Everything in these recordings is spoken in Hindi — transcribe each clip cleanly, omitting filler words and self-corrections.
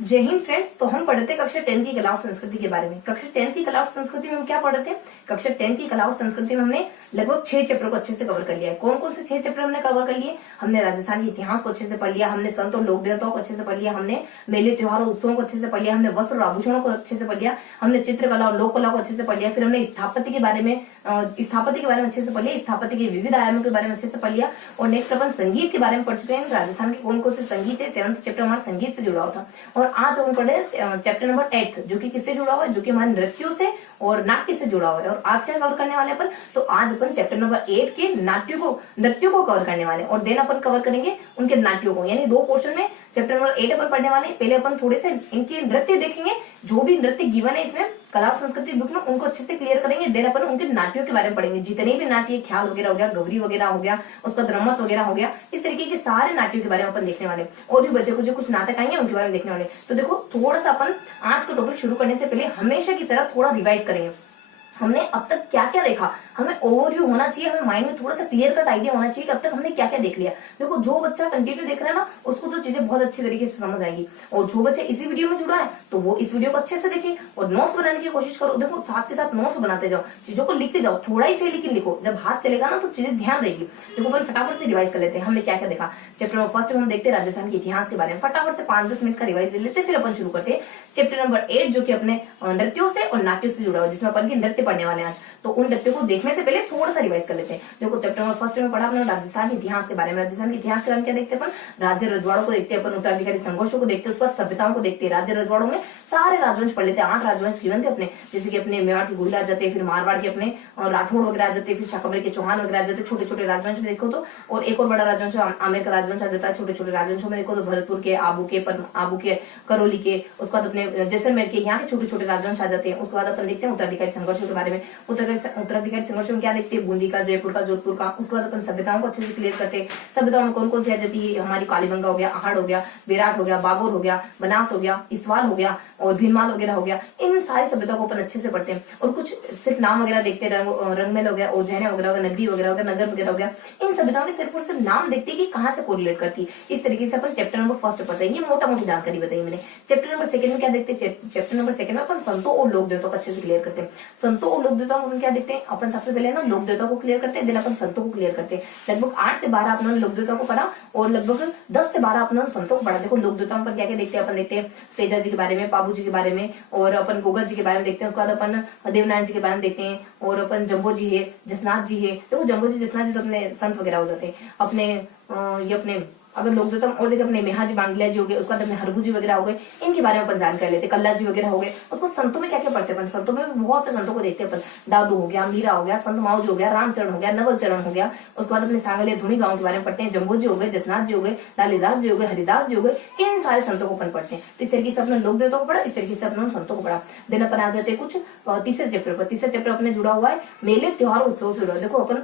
जय हिंद फ्रेंड्स। तो हम पढ़ते कक्षा 10 की कला और संस्कृति के बारे में। कक्षा 10 की कला और संस्कृति में हम क्या पढ़ रहे थे? कक्षा 10 की कला और संस्कृति में हमने लगभग 6 चैप्टर को अच्छे से कवर कर लिया है। कौन कौन से 6 चैप्टर हमने कवर कर लिए? हमने राजस्थान के इतिहास को अच्छे से पढ़ लिया, हमने संत और लोक देवताओं को अच्छे से पढ़ लिया, हमने मेले त्योहार और उत्सवों को अच्छे से पढ़ लिया, हमने वस्त्र और आभूषणों को अच्छे से पढ़ लिया, हमने चित्रकला और लोक कला को अच्छे से पढ़ लिया, फिर हमने स्थापत्य के बारे में अच्छे से पढ़ लिया, स्थापत्य के विविध आयामों के बारे में अच्छे से पढ़ लिया। और नेक्स्ट अपन संगीत के बारे में पढ़ चुके हैं। राजस्थान के कौन कौन से संगीत है, 7th चैप्टर हमारा संगीत से जुड़ा हुआ था। और आज हम पढ़े चैप्टर नंबर 8 जो कि किससे जुड़ा हुआ है? जो कि हमारे नृत्यों से और नाट्य से जुड़ा हुआ है। और आज क्या कवर करने वाले अपन? तो आज अपन चैप्टर नंबर 8 के नृत्यों को कवर करने वाले हैं। और देन अपन कवर करेंगे उनके नाट्यों को, यानी 2 पोर्शन में चैप्टर नंबर 8 अपन पढ़ने वाले हैं। पहले अपन थोड़े से इनके नृत्य देखेंगे, जो भी नृत्य गिवन है इसमें कला और संस्कृति बुक में, उनको अच्छे से क्लियर करेंगे। देन अपन उनके नाट्यों के बारे में पढ़ेंगे। जितने भी नाट्य, ख्याल वगैरह हो गया, गौरी वगैरह हो गया, उसका रमत वगैरह हो गया, इस तरीके के सारे नाट्यों के बारे में अपन देखने वाले। और भी बच्चे को जो कुछ नाटक आएंगे उनके बारे में देखने वाले। तो देखो, थोड़ा सा अपन आज का टॉपिक शुरू करने से पहले हमेशा की तरह थोड़ा रिवाइज करेंगे। हमने अब तक क्या क्या देखा, हमें ओवरव्यू होना चाहिए, हमें माइंड में थोड़ा सा क्लियर कट आइडिया होना चाहिए कि अब तक हमने क्या क्या देख लिया। देखो, जो बच्चा कंटिन्यू देख रहा है ना, उसको तो चीजें बहुत अच्छी तरीके से समझ आएगी। और जो बच्चा इसी वीडियो में जुड़ा है तो वो इस वीडियो को अच्छे से देखे और नोट्स बनाने की कोशिश करो। देखो, साथ के साथ नोट्स बनाते जाओ, चीजों को लिखते जाओ, थोड़ा ही सही लेकिन लिखो। जब हाथ चलेगा ना तो चीजें ध्यान रहेगी। देखो, अपन फटाफट से रिवाइज कर लेते हैं हमने क्या क्या देखा। चैप्टर नंबर 1 में हम देखते हैं राजस्थान के इतिहास के बारे में। फटाफट से 5-10 मिनट का रिवाइज ले लेते, फिर अपन शुरू करते हैं चैप्टर नंबर 8 जो कि अपने नृत्यों से और नाट्यों से जुड़ा हुआ, जिसमें अपन की नृत्य पढ़ने वाले हैं आज। तो उन नृत्यों को देखने से पहले थोड़ा सा रिवाइज कर लेते हैं। देखो, चैप्टर नंबर 1 में पढ़ा अपने राजस्थान के इतिहास के बारे में। राजस्थान के इतिहास के बारे में क्या देखते हैं अपन? राज्य रजवाड़ों को देखते हैं अपन, उत्तराधिकारी संघर्षों को देखते हैं, उसके बाद सभ्यताओं को देखते हैं। राज्य रजवाड़ों में सारे राजवंश पढ़ लेते हैं। 8 राजवंश गिवन थे अपने, जैसे कि अपने मेवाड़ के गोहिल आ जाते हैं, फिर मारवाड़ के अपने राठौड़ वगैरह आ जाते हैं, फिर शाकंभरी के चौहान वगैरह आ जाते हैं। छोटे छोटे राजवंश में देखो तो, और एक और बड़ा राजवंश आमेर का राजवंश आ जाता है। छोटे छोटे राजवंशों में देखो तो भरतपुर के, आबू के, करौली के, उसके बाद अपने जैसलमेर के, यहाँ के छोटे छोटे राजवंश आ जाते हैं। उसके बाद अपन देखते हैं उत्तराधिकारी संघर्षों के बारे में। उत्तराधिकारी संघर्ष में क्या देखते हैं? बूंदी का, जयपुर का, जोधपुर का। उसके बाद अपन सभ्यताओं को अच्छे से क्लियर करते हैं। सभ्यताओं में कौन कौन सी आ जाती है? हमारी कालीबंगा हो गया, आहड़ हो गया, बेराट हो गया, बागोर हो गया, बनास हो गया, इसवाल हो गया और भीनमाल वगैरह हो गया। इन सारी सभ्यताओं को अपन अच्छे से पढ़ते हैं। और कुछ सिर्फ नाम वगैरह देखते हैं, रंगमेल हो गया, उज्जैन वगैरह हो गया, नगरी वगैरह हो गया, नगर वगैरह हो गया। इन सभ्यताओं के सिर्फ और सिर्फ नाम देखते हैं कि कहाँ से कोरिलेट करती है। इस तरीके से अपन चैप्टर नंबर 1 पढ़ते हैं। ये मोटा मोटी जानकारी बताई मैंने। चैप्टर नंबर 2 में क्या देखते हैं? चैप्टर नंबर 2 में अपन संतों और लोक देवताओं को अच्छे से क्लियर करते हैं। संतों और लोक देवताओं में क्या देखते हैं अपन? सबसे पहले ना लोक देवताओं को क्लियर करते हैं, दिन अपन संतों को क्लियर करते हैं। लगभग 8 से 12 अपने लोक देवताओं को पढ़ा और लगभग 10 से 12 अपने संतों को पढ़ा। देखो, लोक देवताओं पर क्या क्या देखते हैं अपन? देखते हैं तेजा जी के बारे में, पाबू जी के बारे में, और अपन गोगा जी के बारे में देखते हैं। उसके बाद अपन देवनारायण जी के बारे में देखते हैं, और अपन जम्बो जी है, जसनाथ जी है। देखो, जम्बो जी, जसनाथ जी तो अपने संत वगैरह हो जाते हैं अपने। ये अपने अगर लोग देवता और देखो अपने मेहा जी बांग्ला जी हो गए, उसके बाद अपने हरगू जी वगैरह हो गए, इनके बारे में अपन जानकारी लेते। कल्ला जी वगैरह हो गए। उसको संतों में क्या क्या पढ़ते हैं अपन? संतों में बहुत से संतों को देखते हैं अपन। दादू हो गया, मीरा हो गया, संत माऊ जी हो गया, रामचरण हो गया, नवल चरण हो गया। उसके बाद अपने सांगले धुनी गांव के बारे में पढ़ते हैं। जम्बो जी हो गए, जसनाथ जी हो गए, लालीदास जी हो गए, हरिदास जी हो गए। इन सारे संतों को अपन पढ़ते हैं। तो इस तरीके से अपने लोक देवताओं को पढ़ा, इस तरीके से अपने संतों को पढ़ा। दिन अपन आ जाते हैं कुछ तीसरे चैप्टर पर। तीसरे चैप्टर अपने जुड़ा हुआ है मेले त्योहार उत्सव से जुड़ा। देखो, अपन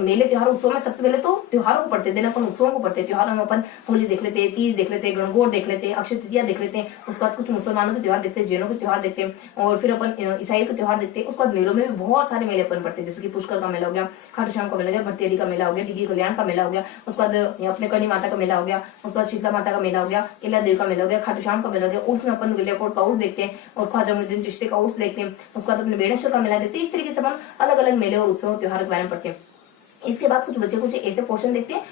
मेले त्योहार उत्सव में सबसे पहले तो त्योहारों को पढ़ते हैं। दिन अपन उत्सवों को पढ़ते हैं। त्योहारों में अपन होली देख लेते हैं, तीज देख लेते हैं, गणगौर देख लेते हैं, अक्षय तृतीया देख लेते हैं। उसके बाद कुछ मुसलमानों के त्योहार देखते हैं, जैनों के त्योहार देखते हैं, और फिर अपन ईसाइयों के त्योहार देखते हैं। उसके बाद मेलों में भी बहुत सारे मेले अपन पढ़ते हैं, जैसे कि पुष्कर का मेला हो गया, खाटू श्याम का मेला हो गया, भट्टेरी का मेला हो गया, डिगी कल्याण का मेला हो गया। उसके बाद अपने करणी माता का मेला हो गया। उसके बाद शीतला माता का मेला हो गया, केला देव का मेला हो गया, खाटू श्याम का मेला हो गया। उसमें अपन गलियाकोट का उर्स देखते हैं और ख्वाजा मुइनुद्दीन चिश्ती का उर्स देखते हैं। उसके बाद अपने बेड़ेश्वर का मेला देखते हैं। इस तरीके से अपन अलग अलग मेले और उत्सव त्योहार के बारे में पढ़ते हैं। इसके बाद कुछ बच्चे कुछ ऐसे पोर्शन देखते हैं,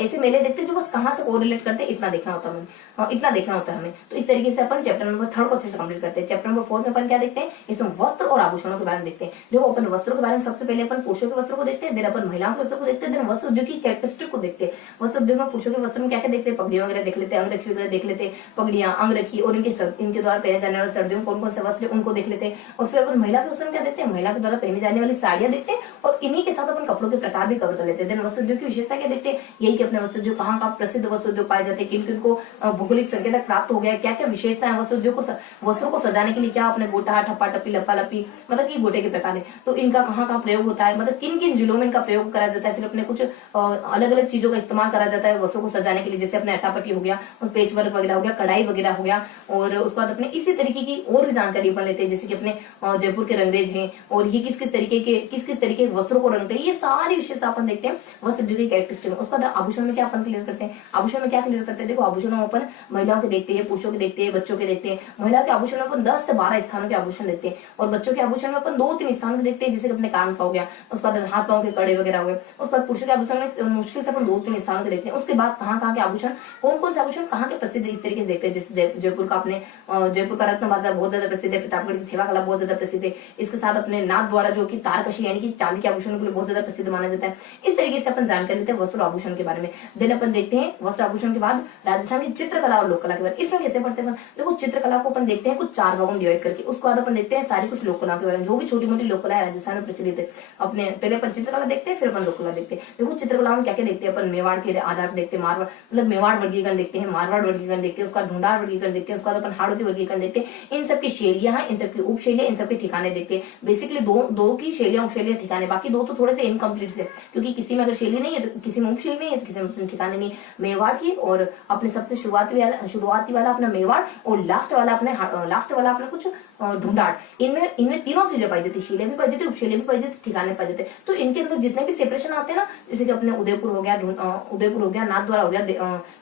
ऐसे मेले देखते हैं जो बस कहाँ से कोरिलेट करते हैं, इतना देखना होता है हमें। तो इस तरीके से अपन चैप्टर नंबर 3 को अच्छे से कंप्लीट करते हैं। चैप्टर नंबर 4 में अपन क्या देखते हैं? इसमें वस्त्र और आभूषणों के बारे में देखते हैं। देखो, अपन वस्त्रों के बारे में सबसे पहले अपन पुरुषों के वस्त्र को देखते हैं, देन अपन महिलाओं के वस्त्र को देखते हैं, देन वस्त्र उद्योग की कैरेक्टरिस्टिक को देखते हैं। वस्त्र उद्योग में पुरुषों के वस्त्र में क्या क्या देखते हैं? पगड़ियां वगैरह देख लेते हैं, अंगरखी वगैरह देख लेते हैं, पगड़ियां, अंगरखी और इनके द्वारा पहने जाने वाले सर्दियों में कौन कौन से वस्त्र उनको देख लेते हैं। और फिर अपन महिला के वस्त्र में क्या देखते हैं? महिला के द्वारा पहनी जाने वाली साड़ियां देखते हैं, और इन्हीं के साथ अपन कपड़ों के प्रकार भी कवर कर लेते हैं। वस्त्र उद्योग की विशेषता क्या देखते हैं? यही कि अपने वस्त्र उद्योग कहाँ का प्रसिद्ध वस्त्र उद्योग पाए जाते हैं, किन किन को भौगोलिक संकेतक प्राप्त हो गया, क्या क्या विशेषता है वस्त्र उद्योग को, वस्त्रों को सजाने के लिए क्या अपने गोटा, ठप्पा टप्पी, लप्पा लप्पी, मतलब कि गोटे के प्रकार है, तो इनका कहाँ कहाँ प्रयोग होता है, मतलब किन किन जिलों में इनका प्रयोग करा जाता है। फिर अपने कुछ अलग अलग चीजों का इस्तेमाल करा जाता है वस्त्रों को सजाने के लिए, जैसे अपने अट्टापट्टी हो गया, पेच वर्क वगैरह हो गया, कढ़ाई वगैरह हो गया। और उसके बाद अपने इसी तरीके की और भी जानकारी अपन लेते हैं, जैसे कि अपने जयपुर के रंगरेज हैं, और ये किस किस तरीके के वस्त्रों को रंगते हैं। ये सारी विशेषता तो अपन देखते हैं वस्त्र की कैरेक्टरिस्टिक। उसके बाद आभूषण में क्या अपन क्लियर करते हैं, आभूषण में क्या क्लियर करते हैं, देखो आभूषणों में अपन महिलाओं के देखते हैं, पुरुषों के देखते हैं, बच्चों के देखते हैं। महिला के आभूषण में अपन 10 से 12 स्थानों के आभूषण देखते हैं, और बच्चों के आभूषण में अपन 2-3 स्थानों के देखते हैं, जैसे अपने कान का हो गया, उसके बाद हाथ पांव के कड़े वगैरह हो गए। उसके बाद पुरुषों के आभूषण में मुश्किल से अपन 2-3 स्थानों के देखते हैं। उसके बाद कहाँ के आभूषण, कौन से आभूषण कहाँ के प्रसिद्ध, इस तरीके से देखते हैं। जैसे जयपुर का अपने जयपुर का रत्न बाजार बहुत ज्यादा प्रसिद्ध है, प्रतापगढ़ की थेवा कला बहुत ज्यादा प्रसिद्ध है। इसके साथ अपने नाथ द्वारा जो कि तारकशी यानी कि चांदी के आभूषणों के लिए बहुत ज्यादा प्रसिद्ध माना जाता है। इस तरीके से अपन जानकारी लेते हैं वस्त्र आभूषण के बारे में। देन अपन देखते हैं वस्त्र आभूषण के बाद राजस्थान की चित्रकला और लोक कला के बारे में। इसमें कैसे पढ़ते हैं, देखो चित्रकला को अपन देखते हैं कुछ 4 भागों में डिवाइड करके। उसके बाद अपन देखते हैं सारी कुछ लोक कला के बारे में, जो भी छोटी मोटी लोक कला है राजस्थान में प्रचलित है। अपने पहले अपन चित्रकला देखते हैं, फिर अपन लोक कला देखते हैं। देखो चित्रकला में क्या क्या देखते हैं अपन, मेवाड़ के आधार पर देखते हैं, मारवाड़ मतलब मेवाड़ वर्गीकरण देखते हैं, मारवाड़ वर्गीकरण देखते हैं, उसका ढूंढार वर्गीकरण देखते हैं, उसका अपन हाड़ौती वर्गीकरण देखते हैं। इन सबकी शैलियां हैं, इन सबकी उपशैलियां, इन सबके ठिकाने देखते हैं। बेसिकली दो की शैलियां उपशैलियां ठिकाने, बाकी 2 तो थोड़े से इनकम्प्लीट से, क्योंकि किसी में अगर शैली नहीं है तो किसी में उपशैली नहीं है तो किसी में ठिकाने नहीं। मेवाड़ की और अपने सबसे शुरुआती वाला अपना मेवाड़ और लास्ट वाला अपना कुछ ढूंढाड़, इनमें तीनों चीजें पाई जाती है, शैली भी पाई जाती है, उपशैली भी पाई जाती है, ठिकाने पाई जाते हैं। तो इनके अंदर जितने भी सेपरेशन आते हैं ना, जैसे कि अपने उदयपुर हो गया, नाथद्वारा हो गया,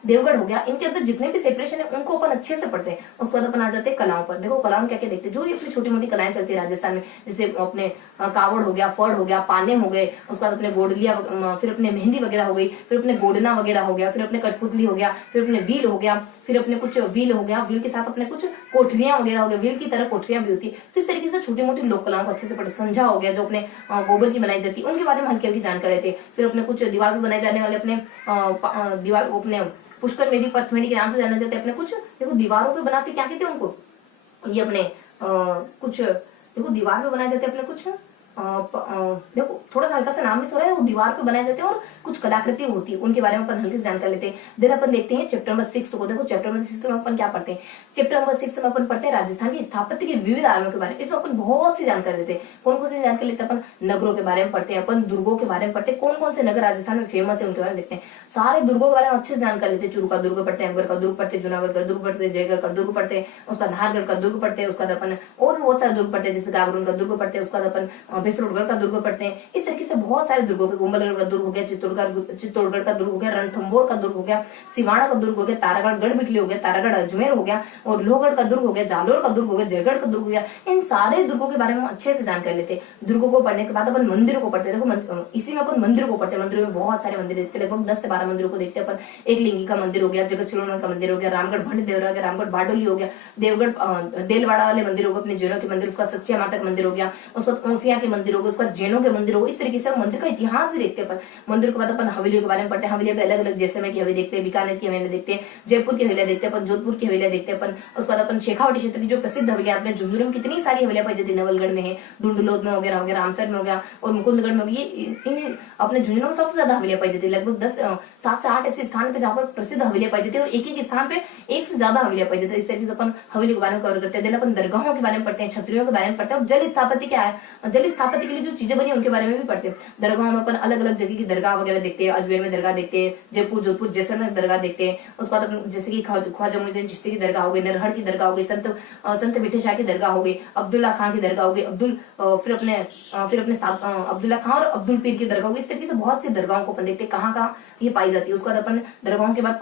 देवगढ़ हो गया, इनके अंदर जितने भी सेपरेशन है उनको अपन अच्छे से पढ़ते हैं। उसके बाद अपन आ जाते हैं कलाओं पर। देखो कलाओं क्या क्या देखते हैं, जो ये अपनी छोटी मोटी कलाएं चलती है राजस्थान में, जैसे अपने कावड़ हो गया, फड़ हो गया, पाने हो गए, उसके बाद अपने गोडलिया, फिर अपने मेहंदी वगैरह हो गई, फिर अपने गोडना वगैरह हो गया, फिर अपने कठपुतली हो गया, फिर अपने व्हील हो गया, फिर अपने कुछ व्हील हो गया, व्हील के साथ अपने कुछ कोठरियां वगैरह हो गया, व्हील की तरह कोठरियां भी होती है। तो इस तरीके से छोटी मोटी लोक कलाओं को अच्छे से पढ़े। संझा हो गया, जो अपने गोबर की बनाई जाती है, उनके बारे में हल्की हल्की जानकारी लेते हैं। फिर अपने कुछ दीवार पर बनाए जाने वाले अपने दीवार अपने पुष्कर मेढ़ी, पथमेढ़ी के नाम से जाने जाते हैं। अपने कुछ देखो दीवारों पे बनाते क्या कहते हैं उनको, ये अपने कुछ देखो दीवार पे बनाए जाते हैं अपने कुछ देखो थोड़ा सा हल्का सा नाम भी सो रहा है, वो दीवार पे बनाए जाते हैं और कुछ कलाकृति होती है, उनके बारे में अपन हल्की से जानकारी लेते हैं। देन अपन देखते हैं चैप्टर नंबर 6 को। देखो चैप्टर नंबर 6 में अपन क्या पढ़ते हैं, चैप्टर नंबर 6 में अपन पढ़ते हैं राजस्थान की स्थापत्य के विविध आयामों के बारे में। इसमें अपन बहुत सी जानकारी लेते हैं। कौन सी जानकारी लेते हैं अपन, नगरों के बारे में पढ़ते हैं, अपन दुर्गों के बारे में पढ़ते हैं, कौन से नगर राजस्थान में फेमस है उनके बारे में देखते हैं। सारे दुर्गों के बारे में अच्छे से जानकारी लेते हैं। चूरू का दुर्ग पढ़ते हैं, अकबर का दुर्ग पढ़ते हैं, जूनागढ़ का दुर्ग पढ़ते हैं, जयगढ़ का दुर्ग पढ़ते हैं, उसका नाहरगढ़ का दुर्ग पढ़ते हैं, उसका अपन और भी बहुत सारे दुर्ग पढ़ते हैं, जैसे गागरून का दुर्ग पढ़ते हैं, उसका अपन भैंसरोडगढ़ का दुर्ग पढ़ते हैं। इस तरीके से बहुत सारे दुर्गों के, कुंभलगढ़ का दुर्ग हो गया, चित्तौड़गढ़ का दुर्ग हो गया, रणथंभौर का दुर्ग हो गया, सिवाड़ा का दुर्ग हो गया, तारागढ़ गढ़बिटली हो गया, तारागढ़ अजमेर हो गया, और लोहगढ़ का दुर्ग हो गया, जालोर का दुर्ग हो गया, जयगढ़ का दुर्ग हो गया। इन सारे दुर्गों के बारे में अच्छे से जानकारी लेते हैं। दुर्गों को पढ़ने के बाद अपन मंदिरों को पढ़ते हैं। देखो इसी में अपन मंदिरों को पढ़ते हैं। मंदिरों में बहुत सारे मंदिर देखते हैं, लगभग 10 से 12 मंदिरों को देखते हैं अपन। एक लिंगी का मंदिर हो गया, जगत शिरोमणि का मंदिर हो गया, रामगढ़ भंड देवरा हो गया, रामगढ़ बाडोली हो गया, देवगढ़ देलवाड़ा वाले मंदिर हो गए, अपने जैनों के मंदिर, उसका सच्चिया माता का मंदिर हो गया, उसका ओसिया के मंदिर हो गया, उसका जैनों के मंदिर हो गया। इस तरीके से मंदिर का इतिहास भी देखते हैं अपन। मंदिर के बाद अपन हवेलियों के बारे में पढ़ते हैं। हवेलियां भी अलग अलग, जैसलमेर की हवेली देखते हैं, बीकानेर की हवेली देखते हैं, जयपुर की हवेलियां देखते हैं अपन, जोधपुर की हवेलियां देखते हैं अपन। उसके बाद अपन शेखावाटी क्षेत्र की जो प्रसिद्ध हवेलियां, अपने झुंझुनू में कितनी सारी हवेलियां पाई जाती है, नवलगढ़ में है, डुंडलोद में वगैरह हो गया, रामसर में हो गया, और मुकुंदगढ़ में भी। इन अपने झुंझुनू में सबसे ज्यादा हवेलियां पाई जाती है, लगभग 7 से 8 ऐसे स्थान पे जहाँ पर प्रसिद्ध हवेलियां पाई जाती है, और एक एक स्थान पे एक से ज्यादा हवेलियां पाई जाती है। इस तरीके से अपन हवेली के बारे में कवर करते हैं। देन अपन दरगाहों के बारे में पढ़ते हैं, छतरियों के बारे में पढ़ते हैं, और जल स्थापत्य क्या है, जल स्थापत्य के लिए जो चीजें बनी उनके बारे में भी पढ़ते हैं। दरगाहों में अपन अलग अलग जगह की दरगाह वगैरह देखते हैं, अजमेर में दरगाह देखते हैं, जयपुर जोधपुर जैसलमेर में दरगाह देखते हैं। उसके बाद अपन जैसे कि ख्वाजा मोइनुद्दीन चिश्ती की दरगाह हो गई, नरहड़ की दरगाह हो गई, संत मीठे शाह की दरगाह हो गई, अब्दुल्ला खान की दरगाह हो गई, फिर अपने अब्दुल्ला खान और अब्दुल पीर की दरगाह हो गई। इस तरीके से बहुत सी दरगाहों को अपन देखते हैं कहाँ कहाँ ये पाई जाती है। उसके बाद अपन दरगाहों के बाद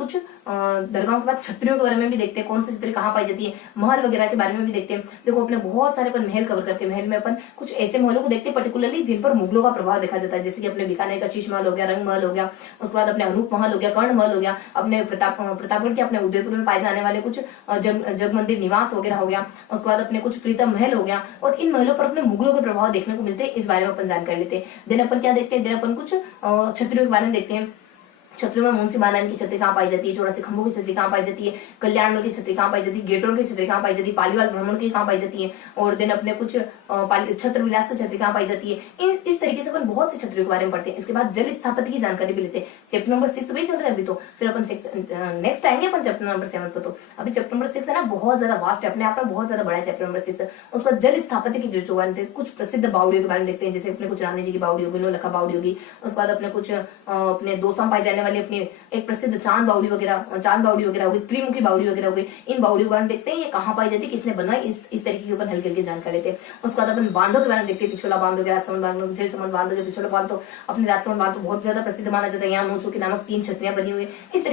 छतरियों के बारे में भी देखते हैं, कौन सी छतरी कहाँ पाई जाती है, महल वगैरह के बारे में भी देखते हैं। देखो अपने बहुत सारे अपन महल कवर करते हैं। महल में अपन कुछ ऐसे महलों को देखते हैं पर्टिकुलरली जिन पर मुगलों का प्रभाव देखा जाता है, जैसे कि अपने बीकानेर का शीश महल हो गया, रंग महल हो गया, उसके बाद अपने अनूप महल हो गया, कर्ण महल हो गया, अपने प्रतापगढ़ के अपने उदयपुर में पाए जाने वाले कुछ जग मंदिर निवास वगैरह हो गया, उसके बाद अपने कुछ प्रीतम महल हो गया। और इन महलों पर अपने मुगलों के प्रभाव देखने को मिलते हैं, इस बारे में अपन जानकारी लेते हैं। देन अपन क्या देखते हैं, देन अपन कुछ छतरियों के बारे में देखते हैं। छतरियों में मुंशी मानन की छतरी कहाँ पाई जाती है, चौरासी खंभों की छतरी कहाँ पाई जाती है, कल्याणमल की छतरी कहाँ पाई जाती है, गेटोर की छतरी कहाँ पाई जाती है, पालीवाल ब्राह्मण की कहाँ पाई जाती है, और देन अपने कुछ छत्र विलास की छतरी कहाँ पाई जाती है। इस तरीके से अपन बहुत सी छतरियों के बारे में पढ़ते हैं। इसके बाद जल स्थापत्य की जानकारी भी लेते हैं। चैप्टर नंबर 6 वही चल रहा है अभी, तो फिर अपन नेक्स्ट आएंगे अपन चैप्टर नंबर 7 पर। तो अभी चैप्टर नंबर 6 है ना, बहुत ज्यादा वास्ट है, अपने आप में बहुत ज्यादा बड़ा है चैप्टर नंबर 6। उसका जल स्थापत्य की जो कुछ प्रसिद्ध बावड़ियों के बारे में देखते हैं, जैसे अपने कुछ रानी जी की बावड़ी होगी, नौलखा बावड़ी होगी। उसके बाद अपने कुछ अपने दोसा पाई जाने वाली अपनी एक प्रसिद्ध चांद बावड़ी वगैरह हो गई, त्रिमुखी बावड़ी वगैरह हो गई, इन बावड़ी के बारे में देखते हैं ये कहाँ पाई जाती है, किसने बनाई, इस तरीके के ऊपर हल्की हल्की जानकारी लेते हैं। उसके बाद अपन बांधों के बारे में देखते हैं, पिछोला बांध हो गया, राजसमंद बांध हो गया, जयसमंद बांध हो गया, पिछोला बांध तो अपने राजसमंद बांध तो बहुत ज्यादा प्रसिद्ध माना जाता है। यहाँ नोचो के नामक 3 छतरियां बनी हुई है। इस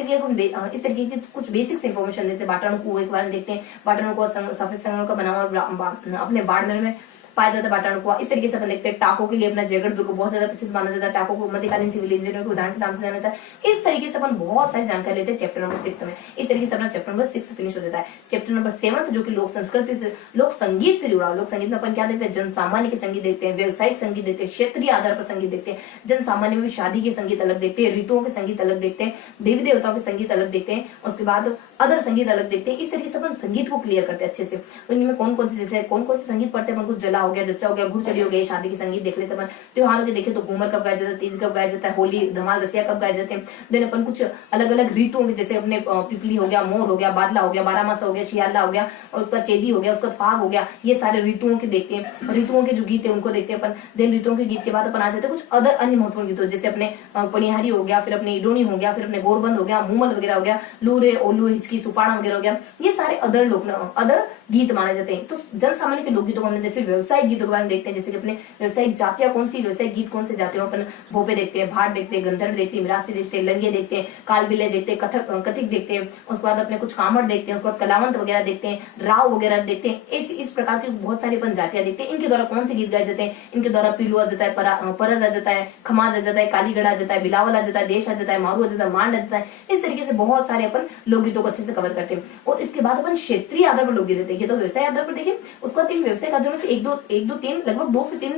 तरीके की कुछ बेसिक्स इन्फॉर्मेशन देते हैं। बाटाणु कुएं के बारे में देखते हैं, बाटाणु कुआं सफेद संगमरमर का बना हुआ अपने बाड़मेर में पाया जाता है बाटाणु कुआं। इस तरीके से अपन देखते हैं टाको के लिए अपना जयगढ़ दुर्ग बहुत ज्यादा प्रसिद्ध माना जाता है। टाको को मध्यकालीन सिविल इंजीनियर के उदाहरण के नाम से जाना जाता है। इस तरीके से अपन बहुत सारी जानकारी लेते हैं चैप्टर नंबर 6 में। इस तरीके से अपना चैप्टर नंबर 6 फिनिश हो जाता है। चैप्टर नंबर 7 जो कि लोक संस्कृति से, लोक संगीत से जुड़ा। लोक संगीत में अपन क्या देखते हैं, जन सामान्य के संगीत देखते हैं, व्यवसायिक संगीत देखते हैं, क्षेत्रीय आधार पर संगीत देखते हैं। जन सामान्य में भी शादी के संगीत अलग देखते हैं, ऋतुओं के संगीत अलग देखते हैं, देवी देवताओं के संगीत अलग देखते हैं, उसके बाद अदर संगीत अलग देखते हैं। इस तरीके से अपन संगीत को क्लियर करते हैं अच्छे से। इनमें कौन कौन से, जैसे कौन कौन से संगीत पढ़ते हैं, कुछ जला हो गया, जच्चा हो गया, घुड़चली हो गया, शादी के संगीत देख लेते हैं अपन। त्योहारों के देखे तो घूमर कब गाया जाता है, तीज कब गाया जाता है, होली धमाल रसिया कब गाए जाते हैं। देन अपन कुछ अलग अलग ऋतुओं के, जैसे अपने पिपली हो गया, मोर हो गया, बादला हो गया, बारामासा हो गया, शियाला हो गया, और उसका चेदी हो गया, उसका फाग हो गया, ये सारे ऋतुओं के देखते हैं। ऋतुओं के जो गीत है उनको देखते हैं अपन। देन ऋतुओं के गीत के बाद अपन आ जाते हैं कुछ अदर अन्य महत्वपूर्ण गीतों, जैसे अपने पनिहारी हो गया, फिर अपने इडोनी हो गया, फिर अपने गोरबंद हो गया, मूमल वगैरह हो गया, लूरे, ओलू, हिचकी, सुपाड़ा वगैरह हो गया। ये सारे अदर गीत माने जाते हैं। तो जन सामान्य के लोकगीतों को हमने, फिर व्यवसायिक गीतों के बारे में देखते हैं, जैसे कि अपने व्यवसायिक जातियां कौन सी, व्यवसायिक गीत कौन से जातियों अपन भोपे देखते हैं, भाट देखते हैं, गंधर्व देखते हैं, मिरासी देखते हैं, लंगे देखते हैं, कालबिले देखते हैं, कथिक देखते हैं। उसके बाद अपने कुछ कामड़ देखते हैं, उसके बाद कलावंत वगैरह देखते हैं, राव वगैरह देखते हैं। इस प्रकार की बहुत सारी अपन जातियां देखते हैं। इनके द्वारा कौन से गीत गाए जाते हैं, इनके द्वारा पीलू आ जाता है, परज आ जाता है, खमाज आ जाता है, कालीगढ़ आ जाता है, बिलावल आ जाता है, देश आ जाता है, मारू आ जाता है, मांड आ जाता है। इस तरीके से बहुत सारे अपन लोकगीतों को अच्छे से कवर करते हैं। और इसके बाद अपन क्षेत्रीय आधार पर लोकगीत देते हैं। ये तो व्यवसाय आधार पर देखिए, उसके बाद व्यवसायिक आधार में से एक दो तीन लगभग 2 से 3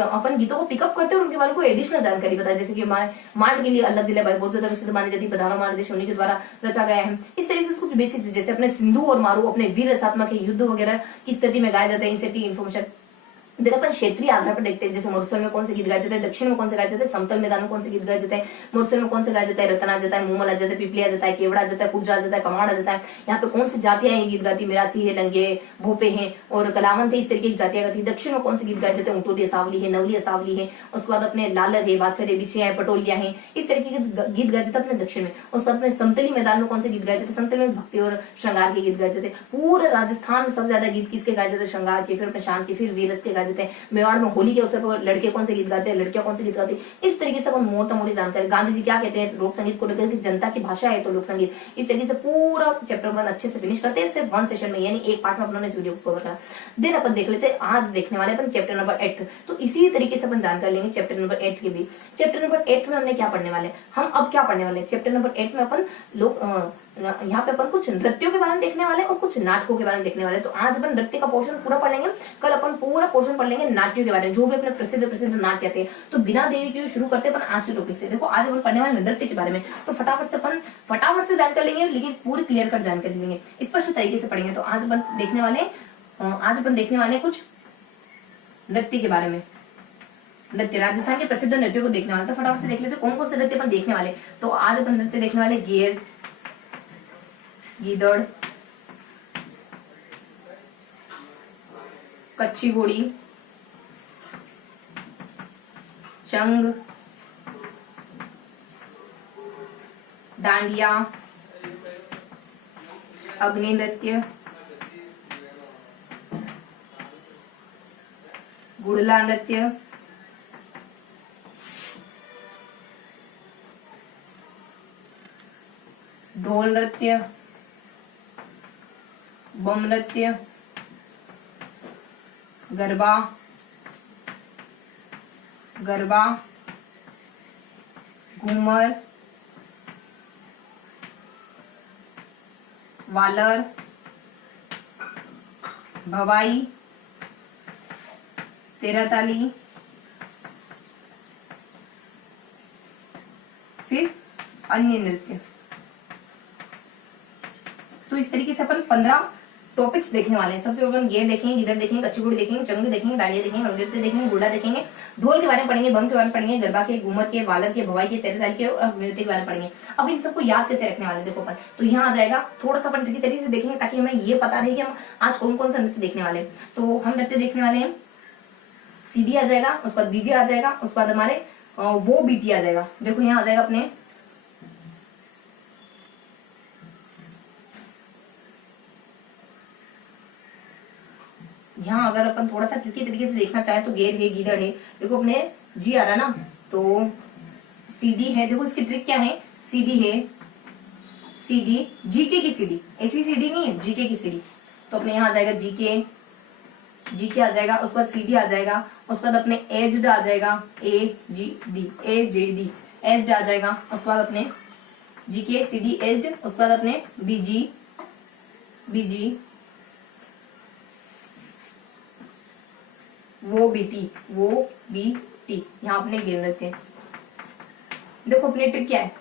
अपन गीतों को पिकअप करते हैं और उनके बारे को एडिशनल जानकारी बताया। जैसे कि मांड के लिए अलग जिले बहुत ज्यादा प्रसिद्ध मानी जाती है, बधाना महाराज उन्हीं के द्वारा रचा गया है। इस तरीके से कुछ बेसिक, जैसे अपने सिंधु और मारू अपने वीर रसात्मक युद्ध वगैरह की स्थिति में गाए जाते हैं। इनसे इन्फॉर्मेशन देन अपन क्षेत्रीय आधार पर देखते हैं, जैसे मरुस्थल में कौन से गीत गाए जाते हैं, दक्षिण में कौन से गाए जाते हैं, समतल मैदान में कौन से गीत गाए जाते हैं, मरुस्थल में कौन से गाया जाता है, रतन आ जाता है, मूमल आ जाता है, पिपली आ जाता है, केवड़ा आ जाता है, कुर्जा आ जाता है, कमाड़ आ जाता है। यहाँ पे कौन सी जातियां हैं गीत गाती, मिरासी है, लंगे, भोपे हैं और कलावंत है। इस तरीके की जातियां गाती। दक्षिण में कौन से गीत गाए जाते हैं, ऊंटोटी असावली है, नवली असावली है, उसके बाद अपने लालर है, बादशाह है, बिछिया है, पटोलिया है। इस तरीके के गीत गाए जाते हैं अपने दक्षिण में। उसके बाद अपने समतली मैदान में कौन से गीत गाए जाते हैं, समतल में भक्ति और श्रृंगार के गीत गाए जाते हैं। पूरे राजस्थान में सबसे ज्यादा गीत किसके गाए जाते हैं, श्रृंगार के, फिर प्रशांत के, फिर वीरस के गाए जाते हैं। मेवाड़ में होली के अवसर पर लड़के कौन से गीत गाते हैं, लड़कियां कौन से गीत गाती है। इस तरीके से अपन मोटा मोटी जानकारी। गांधी जी क्या कहते हैं लोक संगीत को लेकर कि जनता की भाषा है तो लोक संगीत। इस तरीके से पूरा चैप्टर 1 अच्छे से फिनिश करते हैं, सिर्फ 1 सेशन में, यानी एक पार्ट में अपने इस वीडियो को कवर करा। देन अपन देख लेते हैं आज देखने वाले अपन चैप्टर नंबर 8। तो इसी तरीके से अपन जानकारी लेंगे चैप्टर नंबर 8 के भी। चैप्टर नंबर 8 में हमने क्या पढ़ने वाले, हम अब क्या पढ़ने वाले। चैप्टर नंबर 8 में अपन लोग यहाँ पे अपन कुछ नृत्यों के बारे में देखने वाले और कुछ नाटकों के बारे में देखने वाले। तो आज अपन नृत्य का पोर्शन पूरा पढ़ लेंगे, कल अपन पूरा पोर्शन पढ़ लेंगे नाट्यों के बारे में, जो भी अपने प्रसिद्ध नाट्य थे। तो बिना देरी के शुरू करते अपन आज के टॉपिक से। देखो आज अपन पढ़ने वाले नृत्य के बारे में, तो फटाफट से जानकारी लेंगे, लेकिन पूरी क्लियर कर जानकारी लेंगे, स्पष्ट तरीके से पढ़ेंगे। तो आज अपन देखने वाले कुछ नृत्य के बारे में। नृत्य, राजस्थान के प्रसिद्ध नृत्यों को देखने वाले। तो फटाफट से देख लेते कौन कौन से नृत्य अपन देखने वाले। तो आज अपन नृत्य देखने वाले गेर, गीदड़, कच्ची घोड़ी, चंग, डांडिया, अग्नि नृत्य, गुड़ला नृत्य, ढोल नृत्य, बम नृत्य, गरबा, घूमर, वालर, भवाई, तेराताली, फिर अन्य नृत्य। तो इस तरीके से अपन 15 टॉपिक्स देखने वाले हैं। सबसे अपन गेर देखेंगे, गिदड़ देखेंगे, कच्ची घोड़ी देखेंगे, चंग देखेंगे, डालिया देखेंगे, नृत्य देखेंगे, गुड़ा देखेंगे, ढोल के बारे में पढ़ेंगे, बम के बारे में पढ़ेंगे, गरबा के, घूमर के, वालर के, भवाई के, तेरताल के और नृत्य के बारे में पढ़ेंगे। अब इन सबको याद कैसे रखने वाले देखो अपन। तो यहाँ आ जाएगा, थोड़ा सा अपन ट्रिकी तरीके से देखेंगे ताकि हमें ये पता रहे कि हम आज कौन कौन सा नृत्य देखने वाले। तो हम नृत्य देखने वाले हैं, सीडी आ जाएगा, उसके बाद बीजे आ जाएगा, उसके बाद हमारे वो बीटी आ जाएगा। देखो यहाँ आ जाएगा अपने यहाँ अगर अपन थोड़ा सा ट्रिकी तरीके से देखना चाहे तो गेर है, गीदड़ है, देखो अपने जी आ रहा ना, तो सीडी है, देखो इसकी ट्रिक क्या है, सीडी है, सीडी जीके की सीडी, ऐसी सीडी नहीं है, जीके की सीडी, तो अपने यहाँ आ जाएगा जीके, जीके आ जाएगा, उसके बाद सीडी आ जाएगा, उसके बाद अपने एज्ड आ जाएगा, ए जी डी, ए जे डी, एज्ड आ जाएगा, उसके बाद अपने जीके सीडी एज्ड, उसके बाद अपने बीजी, बीजी वो बीटी, वो बीटी, यहाँ अपने गिर रहते हैं। देखो अपने ट्रिक क्या है,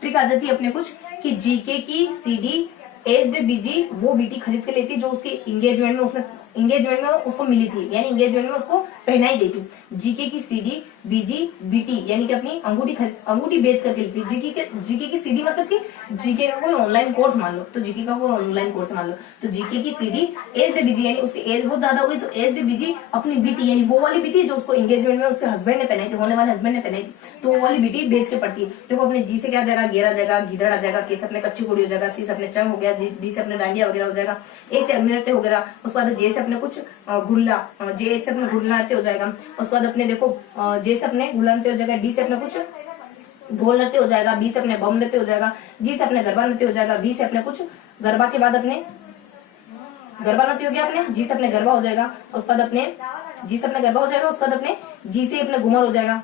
ट्रिक आ जाती है अपने कुछ कि जीके की सीडी एज्ड बीजी वो बीटी खरीद के लेती जो उसके एंगेजमेंट में उसको मिली थी, यानी एंगेजमेंट में उसको पहनाई देती। जीके की सीडी बीजी बीटी यानी कि अपनी अंगूठी बेच करके लेती। जीके की सीडी मतलब कि जीके का कोई ऑनलाइन कोर्स मान लो, तो जीके का कोई ऑनलाइन कोर्स मान लो, तो जीके की सीडी एज्ड बीजी यानी उसकी एज बहुत ज्यादा हो गई, तो एज्ड बीजी अपनी बीटी यानी वो वाली बीटी जो उसको एंगेजमेंट में उसके हस्बैंड ने पहनाई थी, होने वाले हस्बैंड ने पहनाई थी, तो वो वाली बेटी बेच के पड़ती है। देखो अपने जी से क्या आ जाएगा, गेर आ जाएगा, गीदड़ आ जाएगा, के से अपने कच्ची घोड़ी हो जाएगा, सी से अपने चंग हो गया, डी से अपने डांडिया वगैरह हो जाएगा, ए से अग्निनृत्य वगैरह, उसके बाद जे से अपने कुछ घुल्ला, जे से अपने घुल्ला नृत्य हो जाएगा, उसके बाद अपने देखो जे से अपने घुल्ला नृत्य हो जाएगा, डी से अपने कुछ ढोल नृत्य हो जाएगा, बी से अपने बम नृत्य हो जाएगा, जी से अपने गरबा नृत्य हो जाएगा, वी से अपने कुछ गरबा के बाद अपने गरबा नृत्य हो गया, अपने जी से अपने गरबा हो जाएगा, उसके बाद अपने जी से अपने गरबा हो जाएगा, उसके बाद अपने जी से अपने घुमर हो जाएगा,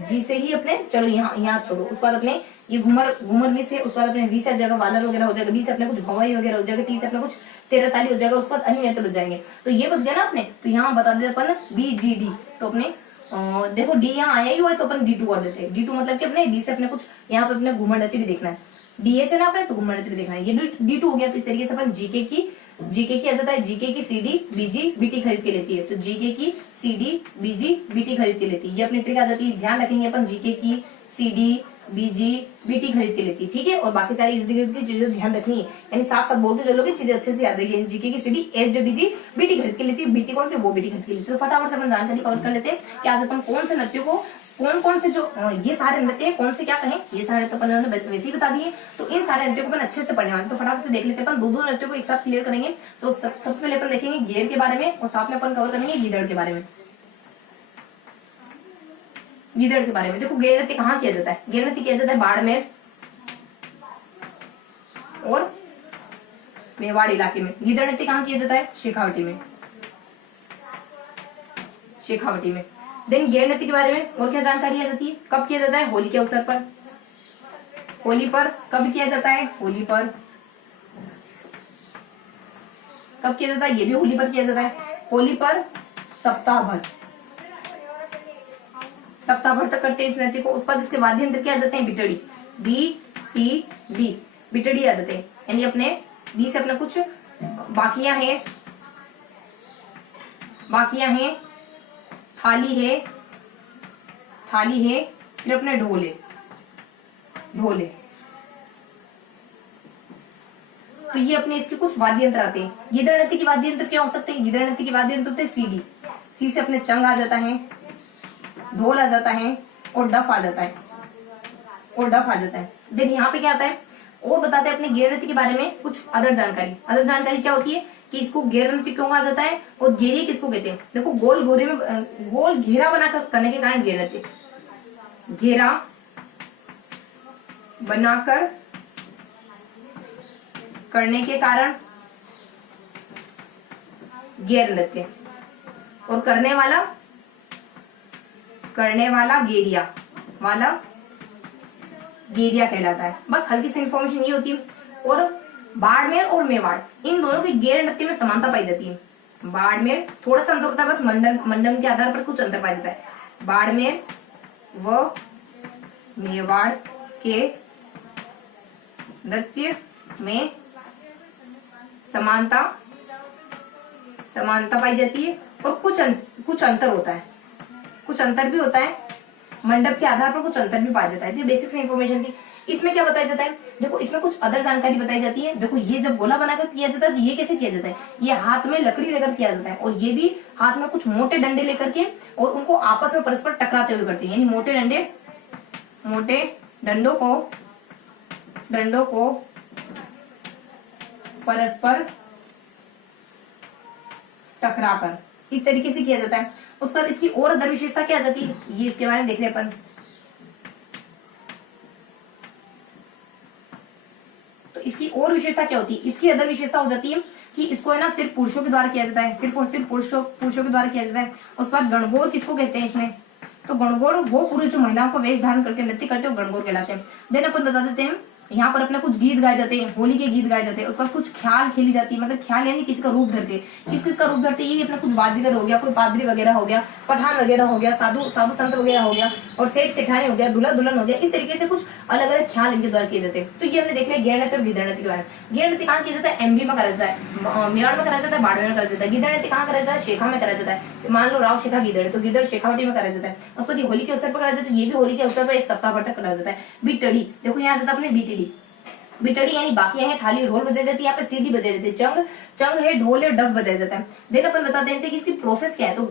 जी से ही अपने चलो यहाँ छोड़ो, उसके बाद अपने ये घुमर में से, उसके बाद अपने वी से आ जाएगा वालर वगैरह हो जाएगा, बी से अपने कुछ भवाई वगैरह हो जाएगा, टी से अपने कुछ तेरह ताली हो जाएगा, उसके बाद अन्य नृत्य बच जाएंगे। तो ये बच गया ना अपने, तो यहाँ बता देते अपन बी जी डी, तो अपने देखो डी यहाँ आया ही हुआ है तो अपन D2 कर देते हैं। D2 मतलब कि अपने डी से अपने कुछ यहाँ पे अपने घुमर नृत्य भी देखना है, डीएच है ना अपने, तो घुमर नृत्य भी देखना है, ये D2 हो गया। तो इस तरीके से अपन जीके की आ जाता है, जीके की सीडी बीजी बीटी खरीद के लेती है, तो जीके की सीडी बीजी बीटी खरीद के लेती है, ये अपनी ट्रिक आ जाती है। ध्यान रखेंगे अपन जीके की सीडी बीजी बीटी खरीद के लेती है, ठीक है। और बाकी सारी इर्द गिर्द की चीजें ध्यान रखनी है, यानी साथ साथ बोलते चलोगे चीजें अच्छे से याद रहेगी। जीके की सीडी एज्ड बीजी बीटी खरीद के लेती है, बीटी कौन से, वो बीटी खरीद के लेती है। तो फटाफट से अपन जानकारी कवर कर लेते हैं कि आज अपन कौन से नृत्यों को, कौन से जो ये सारे नृत्य कौन से क्या कहें, ये सारे तो अपन वैसे ही बता दिए, तो इन सारे नृत्यों को अपन अच्छे से पढ़ने वाले। तो फटाफट से देख लेते हैं, अपन दो नृत्यों को एक साथ क्लियर करेंगे। तो सबसे पहले अपन देखेंगे गेर के बारे में और साथ में अपन कवर करेंगे गीदड़ के बारे में। गीदड़ के बारे में देखो, गेर नृत्य कहाँ किया जाता है, गेर नृत्य किया जाता है बाड़मेर और मेवाड़ इलाके में। गीदड़ नृत्य कहाँ किया जाता है, शेखावटी में, शेखावटी में। देन गेर नृत्य के बारे में और क्या जानकारी आ जाती है, कब किया जाता है, होली के अवसर पर, होली पर कब किया जाता है, होली पर कब किया जाता है, ये भी होली पर किया जाता है, होली पर सप्ताह भर तक करते हैं इस नृत्य को। उसके बाद इसके वाद्य यंत्र क्या आ जाते हैं, बिटड़ी, बी टी डी, बिटड़ी आ जाते हैं, यानी अपने बी से अपने कुछ बाकियां हैं, थाली है, फिर अपने ढोले, तो ये अपने इसके कुछ वाद्य यंत्र आते हैं। गीदड़ नृत्य के वाद्य यंत्र क्या हो सकते हैं, गीदड़ नृत्य के वाद्य यंत्र होते हैं सीडी, सी से अपने चंग आ जाता है, ढोल आ जाता है और डफ आ जाता है, देन यहाँ पे क्या आता है और बताते हैं अपने गेर नृत्य के बारे में कुछ अदर जानकारी क्या होती है कि इसको गेर नृत्य क्यों कहा जाता है और घेरे किसको कहते हैं। देखो गोल घेरा बनाकर करने के कारण गेर नृत्य, घेरा बनाकर करने के कारण गेर नृत्य, और करने वाला गेरिया कहलाता है। बस हल्की सी इन्फॉर्मेशन ये होती है। और बाड़मेर और मेवाड़ इन दोनों की गेर नृत्य में समानता पाई जाती है। बाड़मेर थोड़ा सा अंतर होता है, बस मंडन के आधार पर कुछ अंतर पाया जाता है। बाड़मेर व मेवाड़ के नृत्य में समानता पाई जाती है और कुछ अंतर होता है, कुछ अंतर भी होता है, मंडप के आधार पर कुछ अंतर भी पाया जाता है। ये बेसिक इन्फॉर्मेशन थी। इसमें क्या बताया जाता है, देखो इसमें कुछ अदर जानकारी बताई जाती है। देखो ये जब गोला बनाकर किया जाता है तो ये कैसे किया जाता है, ये हाथ में लकड़ी लेकर किया जाता है और ये भी हाथ में कुछ मोटे डंडे लेकर के और उनको आपस में परस्पर टकराते हुए करते हैं, यानी मोटे डंडों को परस्पर टकराकर, इस तरीके से किया जाता है। उसके बाद इसकी और अदर विशेषता क्या आ जाती है, ये इसके बारे में देख रहे अपन। तो इसकी और विशेषता क्या होती है, इसकी अदर विशेषता हो जाती है कि इसको है ना सिर्फ पुरुषों के द्वारा किया जाता है, सिर्फ और सिर्फ पुरुषों के द्वारा किया जाता है। उसके बाद गणगौर किसको कहते हैं इसमें, तो गणगौर वो पुरुष जो महिलाओं को वेश धारण करके नृत्य करते हैं वो गणगौर कहलाते हैं। देन अपन बता देते हैं यहाँ पर अपने कुछ गीत गाए जाते हैं, होली के गीत गाए जाते हैं। उसका कुछ ख्याल खेली जाती है, मतलब ख्याल यानी किसी का रूप धर के, किसका रूप धरते, ये अपना कुछ बाजीगर हो गया, कोई पादरी वगैरह हो गया, पठान वगैरह हो गया, साधु संत वगैरह हो गया, और सेठ सेठानी हो गया, दूल्हा दुल्हन हो गया। इस तरीके से कुछ अलग अलग ख्याल इनके द्वारा किए जाते हैं। तो ये हमने देख लिया गैर नृत्य और गिद्ध नृत्य के बारे में। गैर नृत्य कहाँ किया जाता है, एमपी में करा जाता है, मेवाड़ में करा जाता है, बाड़मेर में करा जाता है। गिद्ध नृत्य कहाँ करा जाता है, शेखा में करा जाता है। मान लो राव शेखा गिद्ध, तो गिद्ध शेखावटी में करा जाता है। उसको होली के अवसर पर करा जाता है, ये भी होली के अवसर पर एक सप्ताह भर तक करा जाता है। बीटड़ी देखो यहाँ जाता है अपने बीटीडी, बिटड़ी यानी बाकियां हैं, थाली ढोल बजाई जाती है, यहाँ पे सीढ़ी बजाई जाती है, चंग है, ढोल है, डफ बजाया जाता है। देन अपन बताते हैं कि इसकी प्रोसेस क्या है, तो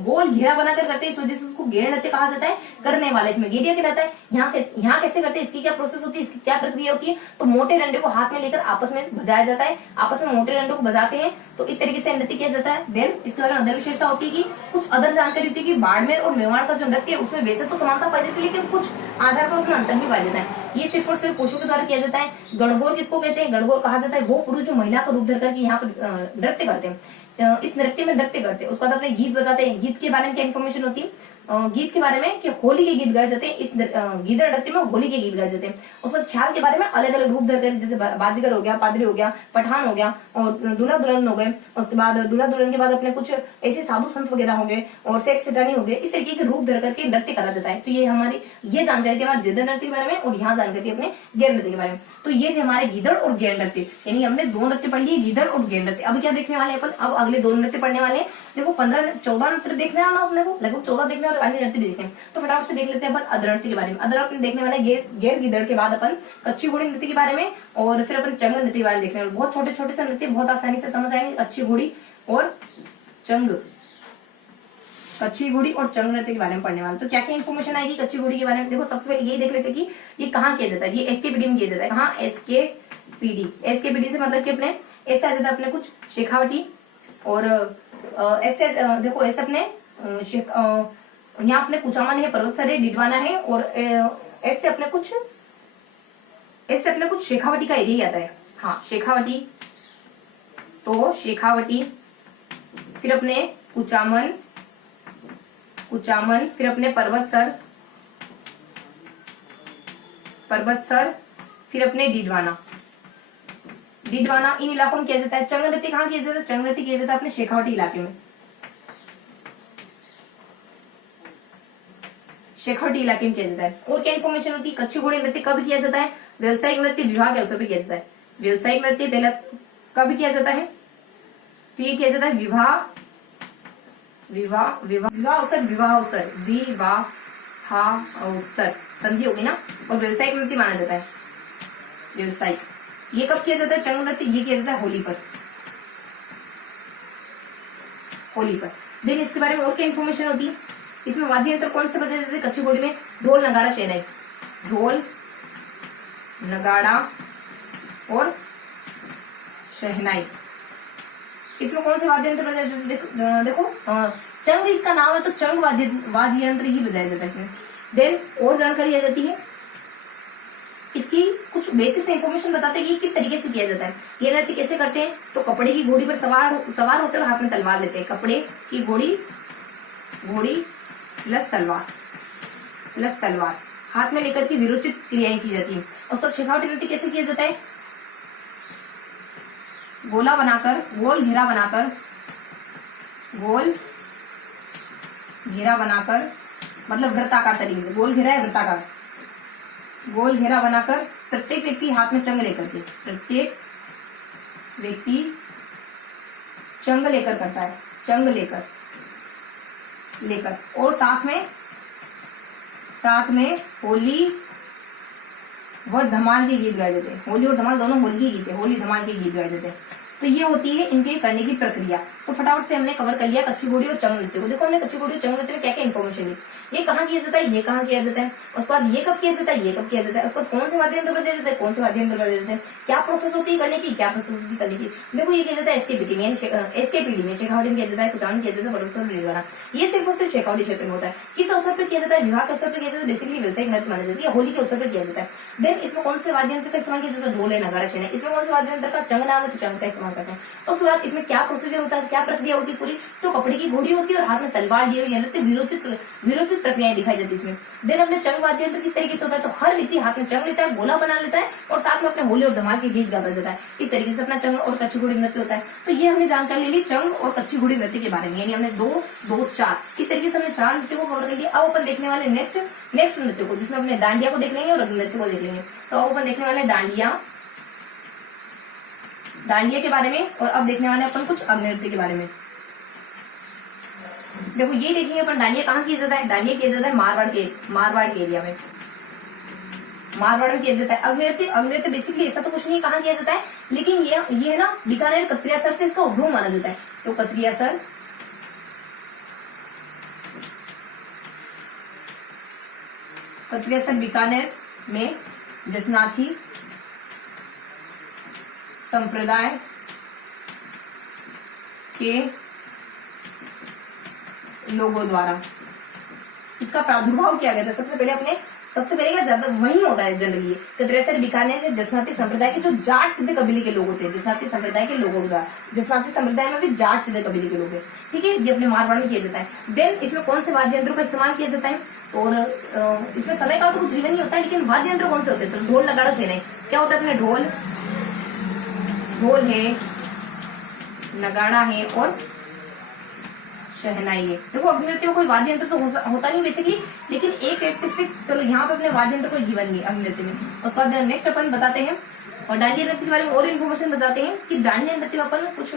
गोल घेरा बनाकर करते हैं, इस वजह से उसको घेर नृत्य कहा जाता है। करने वाला इसमें घेरिया कहलाता है। यहाँ कैसे करते हैं, इसकी क्या प्रोसेस होती है, इसकी क्या प्रक्रिया होती है, तो मोटे डंडे को हाथ में लेकर आपस में बजाया जाता है, आपस में मोटे डंडे को बजाते हैं, तो इस तरीके से नृत्य किया जाता है। देन इसके बारे में अदर विशेषता होती है कि कुछ अदर जानकारी होती है कि बाड़मेर और मेवाड़ का जो नृत्य है उसमें वैसे तो समानता पाई जाती है, लेकिन कुछ आधार पर उसमें अंतर भी पाया जाता है। ये सिर्फ और सिर्फ पुरुषों के द्वारा किया जाता है। गणगौर किसको कहते हैं, गणगौर कहा जाता है वो पुरुष जो महिला का रूप धर करके यहाँ पर नृत्य करते हैं, इस नृत्य में नृत्य करते हैं। उसके बाद अपने गीत बताते हैं। गीत के बारे में क्या इन्फॉर्मेशन होती है, गीत के बारे में कि होली के गीत गाए जाते हैं, इस गीदड़ नृत्य में होली के गीत गाए जाते हैं। उसमें ख्याल के बारे में अलग अलग रूप धरते हैं, जैसे बाजीगर हो गया, पादरी हो गया, पठान हो गया, और दूल्हा दुल्हन हो गए। उसके बाद दूल्हा दुल्हन के बाद अपने कुछ ऐसे साधु संत वगैरह हो गए, और सेठ सेठानी हो गए। इस तरीके के रूप धर करके नृत्य करा जाता है। तो ये हमारी ये जानकारी थी हमारे गीदड़ नृत्य के बारे में, और यहाँ जानकारी थी अपने गैर नृत्य के बारे में। तो ये थे हमारे गीदड़ और गैर नृत्य, यानी हमने दो नृत्य पढ़ लिए, गीदड़ और गैर नृत्य। अब क्या देखने वाले अपन, अब अगले दो नृत्य पढ़ने वाले हैं। देखो 14 नृत्य देखने वाला अपने को, लगभग 14 देखने और अन्य नृत्य भी देखने। तो फटाफट से देख लेते हैं अपन अदर नृत्य के बारे में। अदर अपन देखने वाले गैर गीदड़ के बाद अपन कच्ची घोड़ी नृत्य के बारे में, और फिर अपन चंग नृत्य के बारे में देखने वाले। बहुत छोटे छोटे से नृत्य, बहुत आसानी से समझ आएंगे। कच्ची घोड़ी और चंग, कच्ची घोड़ी और चंग नृत्य के बारे में पढ़ने वाले। तो क्या क्या इन्फॉर्मेशन आएगी कच्ची घोड़ी के बारे में, देखो सबसे पहले यही देख लेते कि ये कहाँ किया जाता है। ये एसकेपीडी में किया जाता है। कहाँ, एसकेपीडी। एसकेपीडी से मतलब कि अपने ऐसे आ जाता है अपने कुछ शेखावटी, और ऐसे देखो ऐसे अपने यहाँ अपने कुचामन है, पर्वतसर है, डिडवाना है, और ऐसे अपने कुछ शेखावटी का एरिया आता है। हाँ, शेखावटी, तो शेखावटी, फिर अपने कुचामन, फिर अपने पर्वतसर, फिर अपने डिडवाना। इन इलाकों में किया जाता है। चंग नृत्य कहाँ किया जाता है, चंग नृत्य किया जाता है अपने शेखावटी इलाके में, शेखावटी इलाके में किया जाता है। और क्या इन्फॉर्मेशन होती है, कच्ची घोड़ी नृत्य कब किया जाता है, व्यवसायिक नृत्य विवाह के अवसर पर किया जाता है। व्यवसायिक नृत्य पहला कब किया जाता है, तो ये किया जाता है विवाह अवसर, संधि होगी ना, और व्यवसायिक नृत्य माना जाता है। व्यवसायिक ये कब किया जाता है, चंग नृत्य ये किया जाता है होली पर। देन इसके बारे में और क्या इन्फॉर्मेशन होती है, इसमें वाद्य यंत्र कौन से बजाए जाते हैं कच्ची घोड़ी में, ढोल नगाड़ा शहनाई, ढोल नगाड़ा और शहनाई। इसमें कौन से वाद्य यंत्र बजाए जाते हैं, देखो चंग इसका नाम है, तो चंग वाद्य यंत्र ही बजाया जाता है इसमें। देन और जानकारी आ जाती है, इसकी कुछ बेसिक इन्फॉर्मेशन बताते हैं कि किस तरीके से किया जाता है। ये नृत्य कैसे करते हैं, तो कपड़े की घोड़ी पर सवार होते हुए हाथ में तलवार लेते हैं। कपड़े की घोड़ी प्लस तलवार हाथ में लेकर के विरोचित क्रियाएं की जाती है। और शेखावटी नृत्य कैसे किया जाता है, गोल घेरा बनाकर, मतलब वृत्ताकार तरीके से, गोल घेरा है वृत्ताकार, गोल घेरा बनाकर प्रत्येक व्यक्ति हाथ में चंग लेकर के, प्रत्येक व्यक्ति चंग लेकर करता है, चंग लेकर और साथ में होली व धमाल के गीत गाए जाते हैं। होली और धमाल दोनों होली के गीत है, होली धमाल के गीत गाए जाते हैं। तो ये होती है इनके करने की प्रक्रिया। तो फटाफट से हमने कवर कर लिया कच्ची घोड़ी और चंग नृत्य को। देखो हमने कच्ची घोड़ी और चंग नृत्य में क्या क्या इन्फॉर्मेशन ली, ये कहाँ किया जाता है, ये कहाँ किया जाता है, उसके बाद ये कब किया जाता है, ये कब किया जाता है, उसके बाद कौन से वाद्य यंत्र बजाया जाता है, कौन से वाद्य यंत्र बजाया जाता है, क्या प्रोसेस होती है करने की, क्या प्रोसेस होती है करने की। देखो ये किया जाता है एसकेपीडी में, एसकेपीडी में शेखावटी में किया जाता है, कुचारण किया जाता है, बड़ोत्सव द्वारा। ये सिर्फ और सिर्फ शेखावटी क्षेत्र में होता है। किस अवसर पर किया जाता है, विवाह के अवसर पर किया जाता है, बेसिकली व्यवसायिक नृत्य माना जाता है, होली के अवसर पर किया जाता है। देन इसमें कौन से वाद्य यंत्र का इस्तेमाल किया जाता है, ढोल है, नगाड़ा, छेना। इसमें कौन से वाद्य यंत्र का चंग नाम है, तो चंग का इस्तेमाल करते हैं। उसके बाद इसमें क्या प्रोसीजर होता है, क्या प्रक्रिया होती है पूरी, तो कपड़े की घोड़ी होती है और हाथ में तलवार लिए हुए नृत्य विरोचित प्रक्रियाएं दिखाई जाती है इसमें। देन अपने चंग वाद्य यंत्र किस तरीके से होता है, तो हर व्यक्ति हाथ में चंग लेता है, गोला बना लेता है और साथ में अपने होली और धमाल के गीत गाता जाता है। इस तरीके से अपना चंग और कच्ची घोड़ी नृत्य होता है। तो ये हमने जानकारी ले ली चंग और कच्ची घोड़ी नृत्य के बारे में, यानी हमने दो चार इस तरीके से हमने 4 नृत्य को कवर कर लिया। अब अपन देखने वाले नेक्स्ट नृत्य को, जिसमें अपने डांडिया को देख लेंगे और नृत्य को देख लेंगे। तो अब अपन देखने वाले डांडिया के बारे में, और अब देखने वाले अपन कुछ अग्नि नृत्य के बारे में। देखो ये देखेंगे अपन डांडिया कहाँ किया जाता है, डांडिया किया जाता है मारवाड़ के एरिया में, मारवाड़ में किया जाता है। अग्नि बेसिकली ऐसा तो कुछ नहीं कहाँ किया जाता है, लेकिन ये है ना बीकानेर कत्रियासर से इसका उद्भव माना जाता है। तो कत्रियासर बीकानेर में जसनाथी संप्रदाय के लोगों द्वारा इसका प्रादुर्भाव किया गया था। सबसे पहले क्या ज्यादा वही होता है जनरली। कत्रियासर बीकानेर में जसनाती संप्रदाय के जो जाट सीधे कबीले के लोग होते हैं, जसनाती संप्रदाय के लोगों द्वारा, जसनाती संप्रदाय में भी जाट सीधे कबीले के लोग हैं, ठीक है। ये अपने मारवाड़ में किया जाता है। देन इसमें कौन से वाद्य यंत्रों का इस्तेमाल किया जाता है, और इसमें समय का तो कुछ जीवन नहीं होता है, लेकिन वाद्य यंत्र कौन से होते हैं, तो ढोल, नगाड़ा, छेना। क्या होता है अपने ढोल है, नगाड़ा है और शहनाई है। देखो अग्नि नृत्य में कोई वाद्य यंत्र तो होता नहीं बेसिकली, लेकिन एक कैरेक्टरिस्टिक चलो यहाँ पे अपने वाद्य यंत्र कोई गिवन नहीं है अग्नि नृत्य में। उसके बाद नेक्स्ट अपन बताते हैं और डांडिया नृत्य के बारे में और इन्फॉर्मेशन बताते हैं कि डांडिया नृत्य में अपन कुछ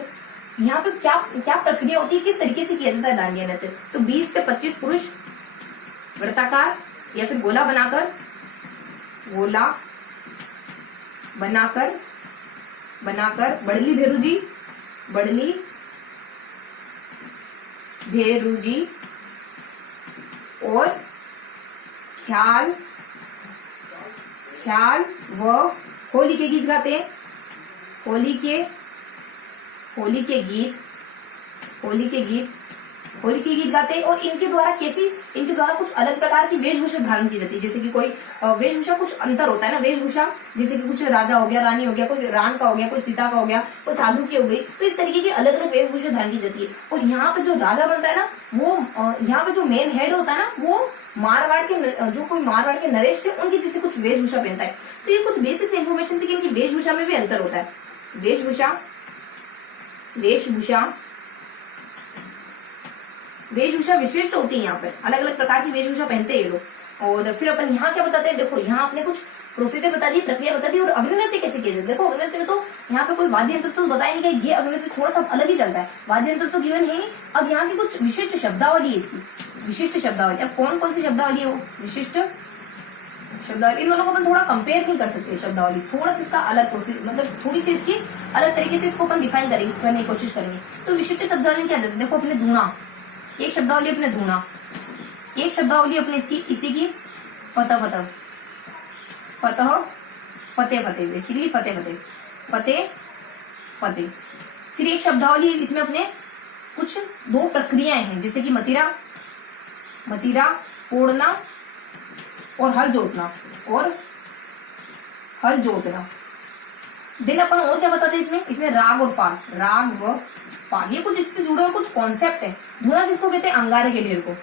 यहाँ पे क्या प्रक्रिया होती है, किस तरीके से किया जाता है डांडिया नृत्य। तो 20 से 25 पुरुष वृत्ताकार या फिर गोला बनाकर बड़ली भेरुजी और ख्याल व होली के गीत गाते हैं। होली के गीत गाते हैं और इनके द्वारा कुछ अलग प्रकार की वेशभूषा धारण की जाती है। जैसे कि कोई वेशभूषा कुछ अंतर होता है ना, वेशभूषा जैसे कि कुछ राजा हो गया, रानी हो गया, कोई राम का हो गया, कोई सीता का हो गया, कोई साधु की हो गई, तो इस तरीके की अलग अलग वेशभूषा धारण की जाती है। और यहाँ पे जो राजा बनता है ना, वो यहाँ पे जो मेन हेड होता है ना, वो मारवाड़ के नरेश थे, उनकी जैसे कुछ वेशभूषा पहनता है। तो ये कुछ बेसिक इन्फॉर्मेशन थी कि इनकी वेशभूषा में भी अंतर होता है। वेशभूषा विशिष्ट होती है, यहाँ पर अलग अलग प्रकार की वेशभूषा पहनते हैं ये लोग। और फिर अपन यहाँ क्या बताते हैं, देखो यहाँ आपने कुछ प्रोसीजर बता दी, प्रक्रिया बता दी, और अग्नि नृत्य कैसे किया जाए। देखो अग्नि नृत्य में तो यहाँ पे कोई वाद्य यंत्र तो बताया नहीं कि ये अग्नि नृत्य थोड़ा सा अलग ही चलता है, वाद्य यंत्र तो गिवन है। अब यहाँ की कुछ विशिष्ट शब्दावली है इसकी, विशिष्ट शब्दावली। अब कौन सी शब्दावली है वो विशिष्ट शब्दावली, इन दोनों को अपन थोड़ा कंपेयर नहीं कर सकते। शब्दावली थोड़ा सा इसका अलग प्रोसेस, मतलब थोड़ी सी इसकी अलग तरीके से इसको अपन डिफाइन करने की कोशिश करेंगे। तो विशिष्ट शब्दावली क्या देते, देखो अपने धूना, एक शब्दावली अपने धूना, एक शब्दावली अपने इसी की फतह बेसिकली फतेह। फिर एक शब्दावली इसमें अपने कुछ 2 प्रक्रियाएं हैं, जैसे कि मतीरा फोड़ना और हल जोतना। दिन अपन और क्या बताते हैं इसमें राग व पाल, ये कुछ इससे जुड़े हुए कुछ कॉन्सेप्ट है। धुना किसको कहते हैं, अंगारे के ढेर को।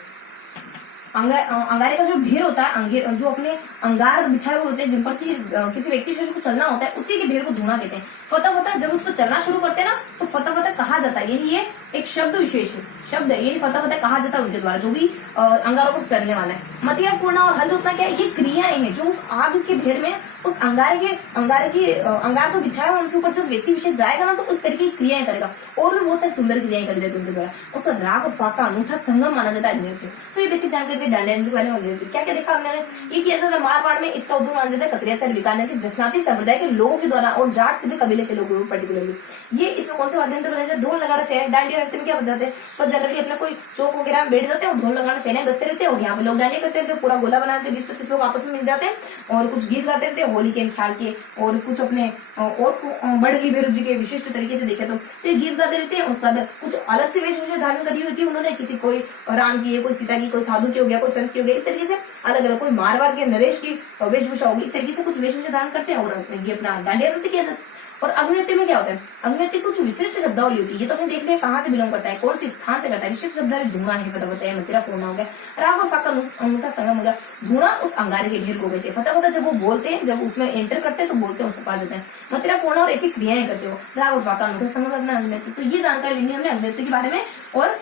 अंगारे का जो ढेर होता है, जो अपने अंगार बिछाए हुए होते हैं, जिन पर किसी व्यक्ति से चलना होता है, उसी के ढेर को धुना कहते हैं। फतह जब उसको चलना शुरू करते हैं ना, तो फतह कहा जाता है, यही ये एक शब्द विशेष है, शब्द है, यही फतह कहा जाता है उनके द्वारा, जो भी अंगारों को चढ़ने वाला है। मतीरा फोड़ना और हल जोतना क्या है, ये क्रियाएं हैं जो उस आग के ढेर में उस अंगार को बिछाया उनके ऊपर जब व्यक्ति विशेष जाएगा ना तो उस तरीके की क्रियाएं करेगा और भी बहुत सारी सुंदर क्रियाएं कर देते उनके द्वारा। उसका राग और पाक का अनूठा संगम माना जाता है नृत्य। तो ये बेसिक जानकारी डांडिया नृत्य के बारे में। क्या क्या देखा हमने, ये किया जाता है मारवाड़ में, इसका उद्भव माना जाता है कतरिया से बीकानेर के जसनाती संप्रदाय के लोगों के द्वारा और जाट सभी कबीले के लोगों पर्टिकुलरली। ये इसमें कौन से माध्यम से बनाया जाता है, ढोल लगाना शहर। डांडिया नृत्य में क्या बजाते हैं, पर जनरली अपना कोई चौक वगैरह में बैठ जाते हैं और ढोल लगाना शहर बजते रहते हैं और यहाँ पे लोग डांडिया करते हैं, पूरा गोला बनाते हैं, 20-25 लोग आपस में मिल जाते हैं और कुछ गीत गाते रहते हैं होली के ख्याल के और कुछ अपने और बड़गी बेरू जी के विशिष्ट तरीके से देखे तो ये गीत गाते रहते हैं। उसके बाद कुछ अलग से वेशभूषा धारण करी होती है उन्होंने, किसी कोई राम की है, कोई सीता की, कोई साधु की हो गया, कोई संत की हो गया, इस तरीके से अलग अलग, कोई मारवाड़ के नरेश की वेशभूषा होगी, इस तरीके से कुछ वेशभूषा धारण करते हैं और ये अपना डांडिया नृत्य किया जाता है। और अग्नृत्य में क्या होता है, अग्नृत्य कुछ विशिष्ट शब्दावली होती है। ये तो हमने देख लिया कहाँ से बिलोंग करता है, कौन सी स्थान से करता है। विशिष्ट शब्दावली धुआं है, पता बताया, मतिरा फोना हो गया, राग और पाक का अनूठा संगम हो गया। धुआं उस अंगारे के ढेर को कहते हैं। पता जब वो बोलते हैं, जब उसमें एंटर करते हैं तो बोलते हैं, उसके पास देते हैं, मतिरा फोना और ऐसी क्रियाएं करते हो, राग और पाक का अनूठा संगम अपना अग्नृत्य। तो ये जानकारी लेनी हमने अग्नृत्य के बारे में और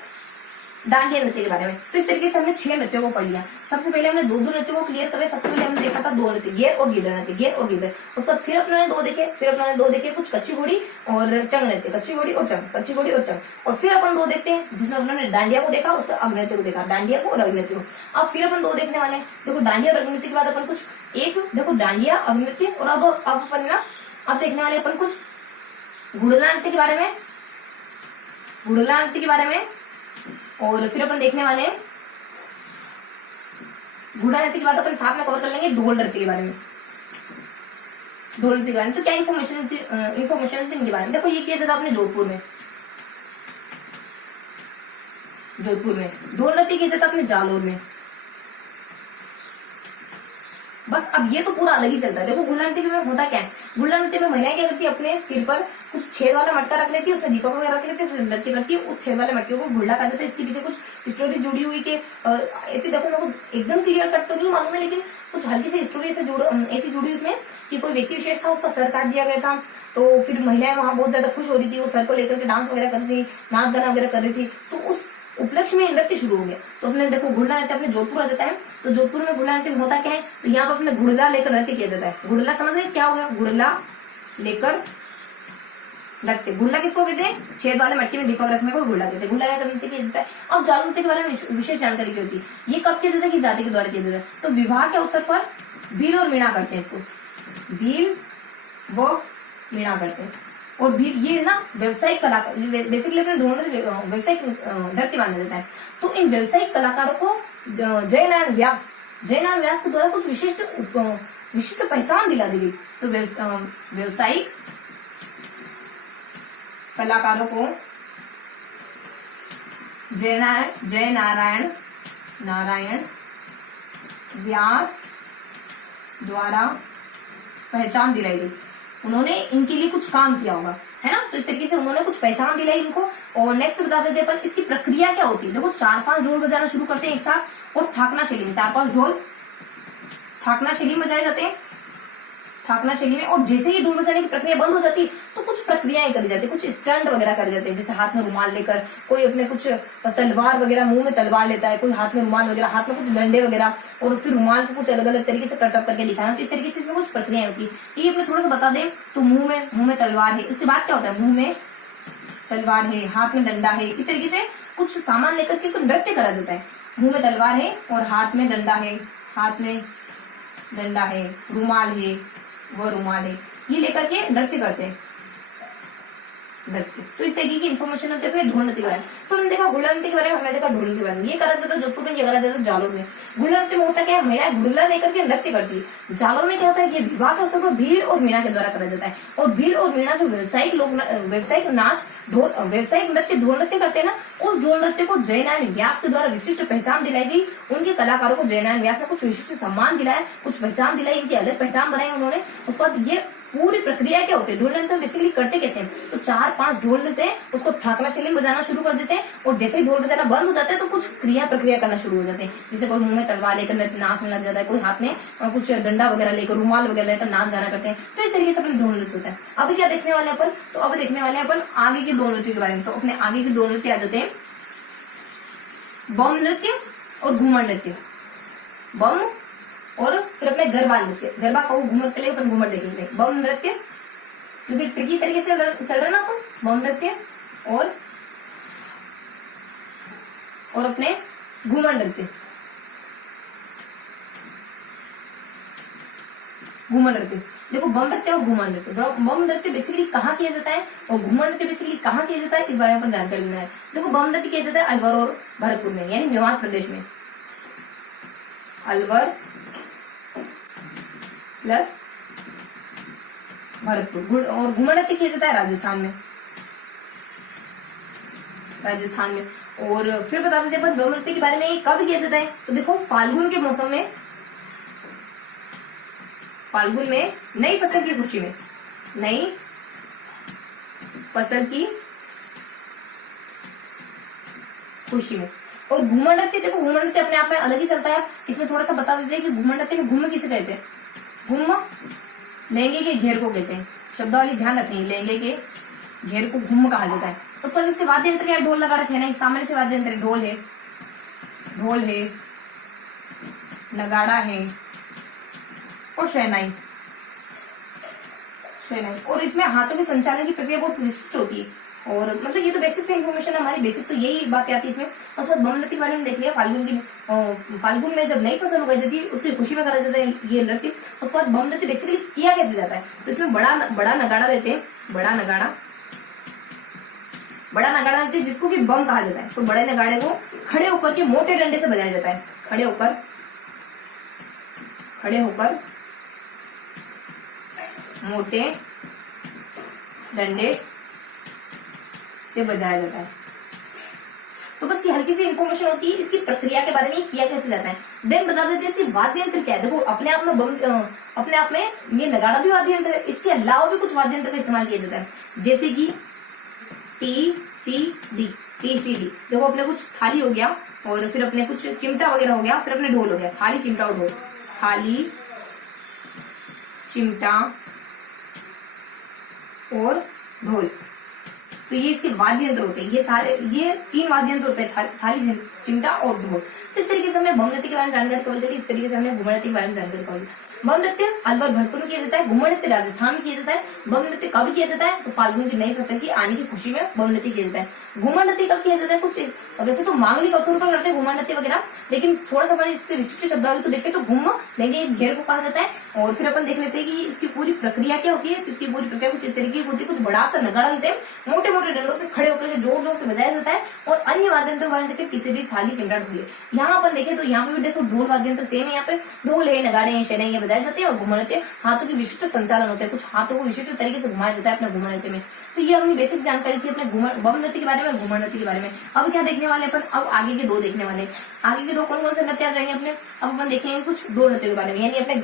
डांडिया नृत्य के बारे में। तो इस तरीके से हमने 6 नृत्यों को पढ़ लिया। सबसे पहले हमने 2 नृत्यों को क्लियर करे। सबसे पहले हमने देखा था 2 नृत्य, गेर और गिदड़ नृत्य, गेर और गिदड़। उसके बाद फिर अपने 2 देखे, कुछ कच्ची घोड़ी और चंग नृत्य, कच्ची घोड़ी और चंग, कच्ची घोड़ी और चंग। और फिर अपन 2 देखते हैं जिसमें उन्होंने डांडिया को देखा, उससे अग्नृत्य को देखा, डांडिया को और अग्नृत्य को। अब फिर अपन 2 देखने वाले हैं। देखो डांडिया और अग्नृत्य के बाद अपन कुछ एक देखो डांडिया अग्नृत्य और अब अपन ना अब देखने वाले अपन कुछ घुड़ला नृत्य के बारे में, घुड़ला नृत्य के बारे में। और फिर अपन देखने वाले हैं घोड़ा नृत्य के बाद अपन साथ में कवर कर लेंगे ढोल नृत्य के बारे में, ढोल नृत्य के बारे में। तो क्या इन्फॉर्मेशन इनके बारे में देखो। ये किया जाता अपने जोधपुर में ढोल नृत्य किया जाता अपने जालोर में। बस अब ये तो पूरा अलग ही चलता है। देखो गुल्ला नृत्य में होता क्या है, गुल्ला नृत्य में महिलाएं क्या करती है, अपने सिर पर कुछ छेद वाला मटका रख लेती है, उसमें दीपक वगैरह रख लेती है, नृत्य करती है, उस छेद वाले मटके को गुल्ला कर देते हैं। इसके पीछे कुछ स्टोरी जुड़ी हुई कि ऐसे देखो मैं एकदम क्लियर कट तो नहीं मालूम है, लेकिन कुछ हल्की सी स्टोरी ऐसी जुड़ी उसमें कि कोई व्यक्ति विशेष था, उसका सर काट दिया गया था, तो फिर महिलाएं वहां बहुत ज्यादा खुश हो रही थी, वो सर को लेकर के डांस वगैरह कर रही थी, नाच गाना वगैरह कर रही थी। तो उस उपलक्ष्य में नृत्य शुरू हो गया। तो अपने देखो गुड़ला नृत्य अपने जोधपुर आ जाता है। तो जोधपुर में गुड़ला नृत्य होता क्या है, तो यहाँ पर अपने गुड़ला लेकर नृत्य किया जाता है। गुड़ला समझ गए क्या हो गया, गुड़ला लेकर नृत्य। गुड़ला किसको कहते हैं, छेद वाले मटके में दीपक रखने को गुड़ला कहते हैं। गुड़ला लेकर नृत्य किया जाता है। अब जाल नृत्य के बारे में विशेष जानकारी की होती है। ये कब किया जाता है, कि जाति के द्वारा किया जाता है। तो विवाह के अवसर पर भील और मीणा करते हैं, इसको भील व मीणा करते हैं। और भी ये ना व्यवसायिक कलाकार, बेसिकली अपने दोनों व्यवसायिक नृत्य माना जाता है। तो इन व्यवसायिक कलाकारों को जयनारायण व्यास के द्वारा कुछ विशिष्ट पहचान दिला दी गई। तो व्यवसायिक कलाकारों को जयनारायण व्यास द्वारा पहचान दिलाई गई। उन्होंने इनके लिए कुछ काम किया होगा, है ना। तो इस तरीके से उन्होंने कुछ पहचान दिलाई इनको। और नेक्स्ट बता देते अपन इसकी प्रक्रिया क्या होती है। देखो 4-5 ढोल बजाना शुरू करते हैं एक साथ, और थाकना शैली में 4-5 ढोल थाकना शैली में बजाए जाते हैं, थाकना शैली में। और जैसे ही ढोल बजाने की प्रक्रिया बंद हो जाती है तो कुछ प्रक्रियाएं करी जाती है, कुछ स्टंट वगैरह करे जाते हैं। जैसे हाथ में रुमाल लेकर, कोई अपने कुछ तलवार वगैरह मुंह में तलवार लेता है, कोई हाथ में रुमाल वगैरह, हाथ में कुछ डंडे वगैरह, और फिर रुमाल को कुछ अलग अलग तरीके से कटअप करके दिखाना। तो इस तरीके से इसमें कुछ प्रक्रियाएं होती है। ये अपने थोड़ा सा बता दें तो मुंह में तलवार है, उसके बाद क्या होता है, मुंह में तलवार है, हाथ में डंडा है, इस तरीके से कुछ सामान लेकर के कुछ नृत्य करा जाता है। मुंह में तलवार है और हाथ में डंडा है, रुमाल है, वो रुमाल है, ये लेकर के नृत्य करते हैं नृत्य। तो इस तरीके की इन्फॉर्मेशन होती है ढोल नृत्य के बारे में। तो हमने देखा गुड़ला नृत्य के बारे में, हमने देखा ढोल के बारे में। ये करा जाता है जोधपुर में, ये करा जाता है जालोर में। गुड़ला नृत्य में होता क्या है, महिलाएं गुड़ला लेकर के नृत्य करती है। जालोर में क्या होता है, ये विवाह के अवसर पर भील और मीणा के द्वारा करा जाता है। और भील और मीणा जो व्यवसायिक नाच व्यवसायिक नृत्य ढोल नृत्य करते हैं ना, उस ढोल नृत्य को जयनारायण व्यास के द्वारा विशिष्ट पहचान दिलाई गई। उनके कलाकारों को जयनारायण व्यास ने कुछ विशिष्ट सम्मान दिलाया, कुछ पहचान दिलाई, इनकी अलग पहचान बनाई उन्होंने। उसके बाद ये पूरी प्रक्रिया क्या होती है, ढोल नृत्य बेसिकली करते कैसे हैं, तो 4-5 ढोल लेते हैं, उसको थाकना शैली में बजाना शुरू कर देते हैं। और जैसे ही ढोल बजाना बंद हो जाता है तो कुछ प्रक्रिया करना शुरू हो जाते हैं। जैसे कोई मुंह में तलवार लेकर नाच में लग जाता है, कोई हाथ में कुछ डंडा वगैरह लेकर, रुमाल वगैरह लेकर नाच गाना करते हैं। तो इस तरीके से अपने ढोल नृत्य होता है। अभी क्या देखने वाले अपन, तो अब देखने वाले अपन आगे के ढोल नृत्य के बारे में। तो अपने आगे के ढोल नृत्य आ जाते हैं बम नृत्य और घूमर नृत्य। बम और फिर अपने गरबा नृत्य, गरबा का घूमर चले अपन घूमर देखेंगे। बम नृत्य क्योंकि ट्रिकी तरीके से चल रहा है ना अपन, बम नृत्य और अपने घूमर नृत्य, घूमर नृत्य। देखो बम नृत्य और घूमर नृत्य, बम नृत्य बेसिकली कहाँ किया जाता है और घूमर नृत्य बेसिकली कहाँ किया जाता है, इस बारे में अपन जानकारी लेना है। देखो बम नृत्य किया जाता है अलवर और भरतपुर में, यानी मेवात प्रदेश में, अलवर प्लस भरतपुर। और घूमर नृत्य किया जाता है राजस्थान में, राजस्थान में। और फिर बता देते हैं बम नृत्य के बारे में, कब किया जाता है, तो देखो फाल्गुन के मौसम में, फाल्गुन में नई फसल की खुशी में, नई फसल की खुशी में। और घूमर नृत्य, देखो घूमर नृत्य अपने आप में अलग ही चलता है। इसमें थोड़ा सा बता देते हैं कि घूमर नृत्य में घूम किसे कहते हैं, घूम लहंगे के घेर को कहते हैं। शब्दावली ध्यान रखनी है, लहंगे के घेर को घूम कहा जाता है। उस पर इसके वाद्य यंत्र क्या है, ढोल लगा रखे है ना, सामान्य से वाद्य यंत्र ढोल है, ढोल है, नगाड़ा है और शहनाई, शहनाई। और इसमें हाथों के संचालन की प्रक्रिया बहुत विशिष्ट होती है। और मतलब ये तो बेसिक से इन्फॉर्मेशन है हमारी, बेसिक तो यही बात आती है इसमें। और उसके बाद बम नृत्य के बारे में देख लिया, फाल्गुन में जब नई फसल उगाई जाती है उसकी खुशी में करा जाता है ये नृत्य। उसके बाद बम नृत्य बेसिकली किया कैसे जाता है, तो इसमें बड़ा नगाड़ा रहते हैं, बड़ा नगाड़ा रहते हैं जिसको कि बम कहा जाता है। तो बड़े नगाड़े को खड़े होकर के मोटे डंडे से बजाया जाता है, खड़े होकर मोटे डंडे से बजाया जाता है। तो बस ये हल्की सी इंफॉर्मेशन होती है इसकी प्रक्रिया के बारे में, किया कैसे जाता है। देन बता देते हैं इसकी वाद्य यंत्र क्या है। देखो अपने आप में ये नगाड़ा भी वाद्य यंत्र है, इसके अलावा भी कुछ वाद्य यंत्र का इस्तेमाल किया जाता है, जैसे कि TCD। देखो अपने कुछ थाली हो गया और फिर अपने कुछ चिमटा वगैरह हो गया, फिर अपने ढोल हो गया, थाली चिमटा और ढोल, थाली चिमटा और ढोल। तो ये इसके वाद्य यंत्र होते हैं, ये 3 वाद्य यंत्र होते हैं, थाली चिमटा और ढोल। तो इस तरीके से हमने बम नृत्य के बारे में जानकारी कवर करी, इस तरीके से हमने घूमर नृत्य के बारे में जानकारी कवर। बम नृत्य अलवर भरतपुर में किया जाता है, घूमर नृत्य राजस्थान में किया जाता है। बम नृत्य कब किया जाता है, तो फाल्गुन की नई फसल की आने की खुशी में बम नृत्य किया जाता है। घूमर नृत्य कब किया जाता है, कुछ वैसे तो मांगलिक अवसरों पर करते हैं घूमर नृत्य वगैरह, लेकिन थोड़ा सा हमारे इसके विशिष्ट शब्दावली तो देखते तो घूम लेंगे घेर को कहा जाता है। और फिर अपन देख लेते हैं कि इसकी पूरी प्रक्रिया क्या होती है। इसकी पूरी प्रक्रिया कुछ इस तरीके की होती है, कुछ बड़ा सा नगाड़ा लेते हैं, मोटे मोटे डंडों से खड़े होकर जोर जोर से बजाया जाता है। और अन्य वाद्य यंत्र देखिए तीसरी थाली चिमटा ढोल। यहाँ अपन देखें तो यहाँ पे भी देखो ढोल वाद्य यंत्र सेम है, यहाँ पे ढोल है, नगाड़े हैं, शहनाई है, बजाए जाते हैं। और घूमर नृत्य हाथों के विशिष्ट संचालन होते हैं, कुछ हाथों को विशिष्ट तरीके से घुमाया जाता है अपने घूमर नृत्य में। तो ये अपनी बेसिक जानकारी थी अपने बम नृत्य के बारे में, घूमर नृत्य के बारे में। अब क्या देखने वाले अपन, अब आगे के 2 देखने वाले। आगे के 2 कौन कौन से नृत्य आ जाएंगे अपने, अब अपन देखेंगे कुछ 2 नृत्य के बारे में, यानी अपने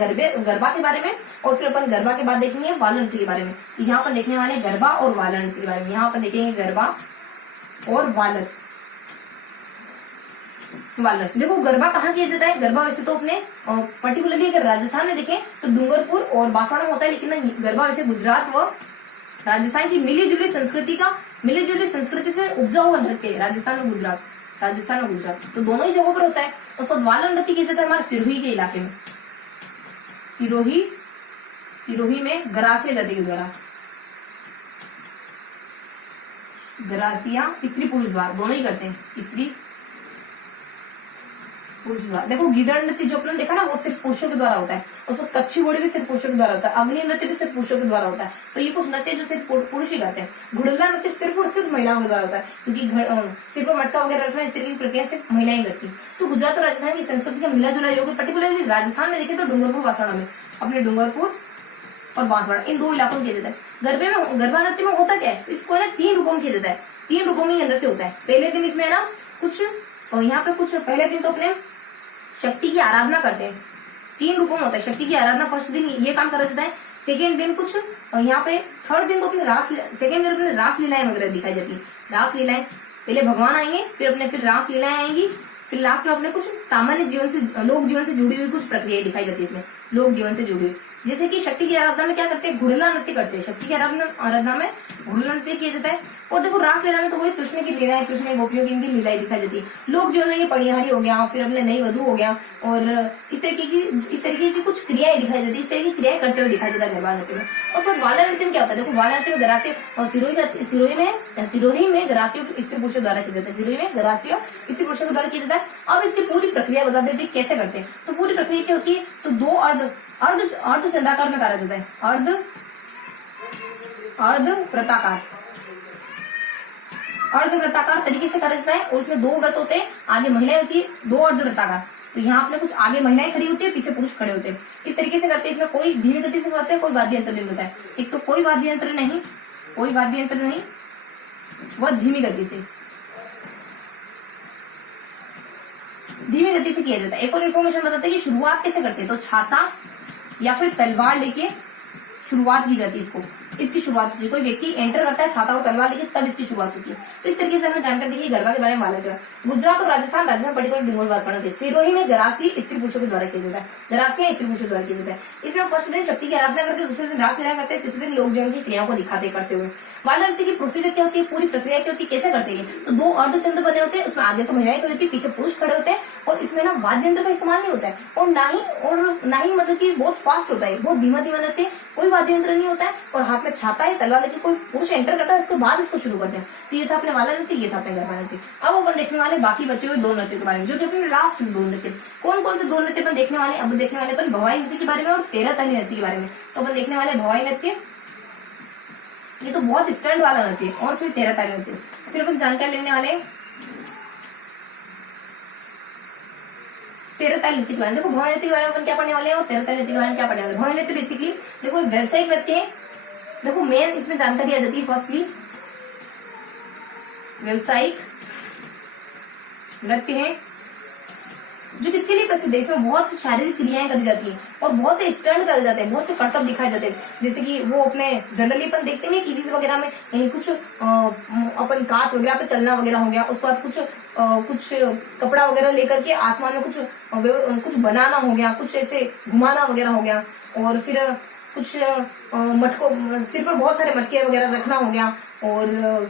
गरबा के बारे में। और फिर अपन गरबा के बाद देखेंगे वाला नृत्य के बारे में। यहाँ पर देखने वाले गरबा और वाला नृत्य के बारे में। यहाँ पर देखेंगे गरबा और वालक। देखो गरबा कहाँ किया जाता है, गरबा वैसे तो अपने पर्टिकुलरली अगर राजस्थान में देखें तो डूंगरपुर और बांसवाड़ा में होता है, लेकिन गरबा वैसे गुजरात व राजस्थान की मिली जुली संस्कृति से उपजा हुआ नृत्य है। राजस्थान और गुजरात तो दोनों ही जगहों पर होता है। उसको वाला नृत्य किया जाता है हमारे सिरोही के इलाके में, सिरोही में गरासिया जाती है, गरासिया स्त्री पुरुष द्वार दोनों ही करते हैं, स्त्री पुरुष द्वारा। देखो गिदड़ नृत्य जो अपने देखा ना वो सिर्फ पुरुषों के द्वारा होता है, उसको कच्ची घोड़ी भी सिर्फ पुरुषों के द्वारा होता है, अग्नि नृत्य भी सिर्फ पुरुषों के द्वारा होता है। तो ये कुछ नृत्य जो सिर्फ पुरुष ही करते हैं। घुड़ला नृत्य सिर्फ और सिर्फ महिलाओं के द्वारा होता है, क्योंकि सिर पर मटका वगैरह रखना इस तरीके की प्रक्रिया सिर्फ महिलाएं करती है। तो गुजरात और राजस्थान की संस्कृति का मिला जुला योग, पर्टिकुलरली राजस्थान में देखे तो डूंगरपुर बांसवाड़ा में, अपने डूंगरपुर और बांसवाड़ा इन 2 इलाकों में किया जाता है। गरबा नृत्य में होता क्या है, इसको ना 3 रूपों में किया जाता है, 3 रूपों में ये नृत्य होता है। पहले दिन इसमें ना कुछ यहाँ पे कुछ पहले दिन तो अपने शक्ति की आराधना करते हैं, 3 रूपों में होता है शक्ति की आराधना। फर्स्ट दिन ये काम करा जाता है, सेकेंड दिन कुछ यहाँ पे, थर्ड दिन तो अपने सेकेंड दिन अपने रास लीलाएं वगैरह दिखाई जाती है। रास लीलाएं पहले भगवान आएंगे, फिर रास लीलाएं आएंगी, फिर लास्ट में अपने कुछ सामान्य जीवन से, लोक जीवन से जुड़ी हुई कुछ प्रक्रिया दिखाई जाती है इसमें, लोक जीवन से जुड़ी हुई। जैसे कि शक्ति की आराधना में क्या करते हैं, घुड़ला नृत्य करते हैं। शक्ति की आराधना में घुड़ला नृत्य किया जाता है। और देखो रासलीला में तो वही कृष्ण की लीला है, कृष्ण गोपियों की इनकी लीलाएं दिखाई जाती है। लोक जीवन में ये परिहारी हो गया, फिर अपने नई वधू हो गया, और इस तरीके की कुछ क्रियाएं दिखाई जाती है, इस तरह की क्रियाएं करते हुए दिखाई देता है गरबा नृत्य में। और फिर वाला नृत्य में क्या होता है, देखो वाला नृत्य में गरासी और सिरोही में गरासियों स्त्री पुरुषों द्वारा किया जाता है, सिरोही में गरासियों स्त्री पुरुषों द्वारा किया जाता है। अब इसकी पूरी प्रक्रिया बता देते हैं कैसे करते हैं। तो पूरी प्रक्रिया क्या होती है, तो दो अर्ध चंद्राकार में करा जाता है, अर्धवृत्ताकार तरीके से करा जाता है। और उसमें 2 व्रत होते हैं, आगे महिलाएं होती है, 2 अर्धवृत्ताकार। तो यहाँ आपने कुछ आगे महिलाएं खड़ी होती है, पीछे पुरुष खड़े होते हैं, इस तरीके से करते हैं। इसमें कोई धीमी गति से करते हैं, कोई वाद्य यंत्र नहीं होता है। एक तो कोई वाद्य यंत्र नहीं, वह धीमी गति से किया जाता है। एक और इन्फॉर्मेशन बताते हैं कि शुरुआत कैसे करते हैं, तो छाता या फिर तलवार लेके शुरुआत की जाती है। इसकी शुरुआत होती है, कोई व्यक्ति एंटर करता है छाता और तलवार लेके, तब इसकी शुरुआत होती है। तो इस तरीके से हमें जानकारी दी गरबा के बारे में मालूम है। गुजरात और राजस्थान राज्य में पर्टिकुलर डिंगोल बात पड़ते हैं। सिरोही में गरासी स्त्री पुरुषों के द्वारा किया जाता है, गरासियां स्त्री पुरुषों द्वारा किया जाता है। इसमें फर्स्ट दिन शक्ति की आराधना करते हैं, दूसरे दिन रासलीला करते हैं, तीसरे दिन लोक जीवन की क्रियाओं को दिखाते करते हुए। वाला नृत्य की प्रोसीजर क्या होती है, पूरी प्रक्रिया क्या होती है, कैसे करते हैं। तो 2 अर्धचंद्र बने होते हैं, उसमें आगे तो महिलाएं खड़ी होती है, पीछे पुरुष खड़े होते हैं। और इसमें ना वाद्य यंत्र का इस्तेमाल नहीं होता है, और ना ही मतलब कि बहुत फास्ट होता है, बहुत धीमा नृत्य, कोई वाद्य यंत्र नहीं होता है। और हाथ में छाता है, तलवार लेके कोई पुरुष एंटर करता है, उसके बाद इसको शुरू करते हैं। तो ये था अपने वाला नृत्य, ये था अपने गरबा नृत्य। अब अपन देखने वाले बाकी बचे हुए 2 नृत्य के बारे में, जो अपने लास्ट 2 नृत्य। कौन कौन से 2 नृत्य अपन देखने वाले, अब देखने वाले अपन भवाई नृत्य के बारे में और तेरहताली नृत्य के बारे में। तो अपन देखने वाले भवाई नृत्य, ये तो बहुत स्टैंड वाला नृत्य है, और फिर तेरहताली नृत्य। फिर अपन जानकारी लेने वाले तेरहताली नृत्य के बारे में। देखो भवाई नृत्य के बारे में अपन क्या पढ़ने वाले हैं, और तेरहताली नृत्य के बारे में क्या पढ़ने वाले हैं। भवाई नृत्य बेसिकली देखो व्यावसायिक नृत्य है। देखो मेन इसमें जानकारी आ जाती है, फर्स्टली व्यावसायिक नृत्य है जो किसके लिए प्रसिद्ध है। इसमें बहुत सी शारीरिक क्रियाएं करी जाती है, और बहुत से स्टंट करे जाते हैं, बहुत से करतब दिखाए जाते हैं। जैसे कि वो अपने जनरली अपन देखते हैं टीवी वगैरह में, कहीं कुछ अपन कांच वगैरह पे चलना वगैरह हो गया, उसके बाद कुछ कपड़ा वगैरह लेकर के आसमान में कुछ बनाना हो गया, कुछ ऐसे घुमाना वगैरह हो गया, और फिर कुछ मटकों, सिर पर बहुत सारे मटके वगैरह रखना हो गया, और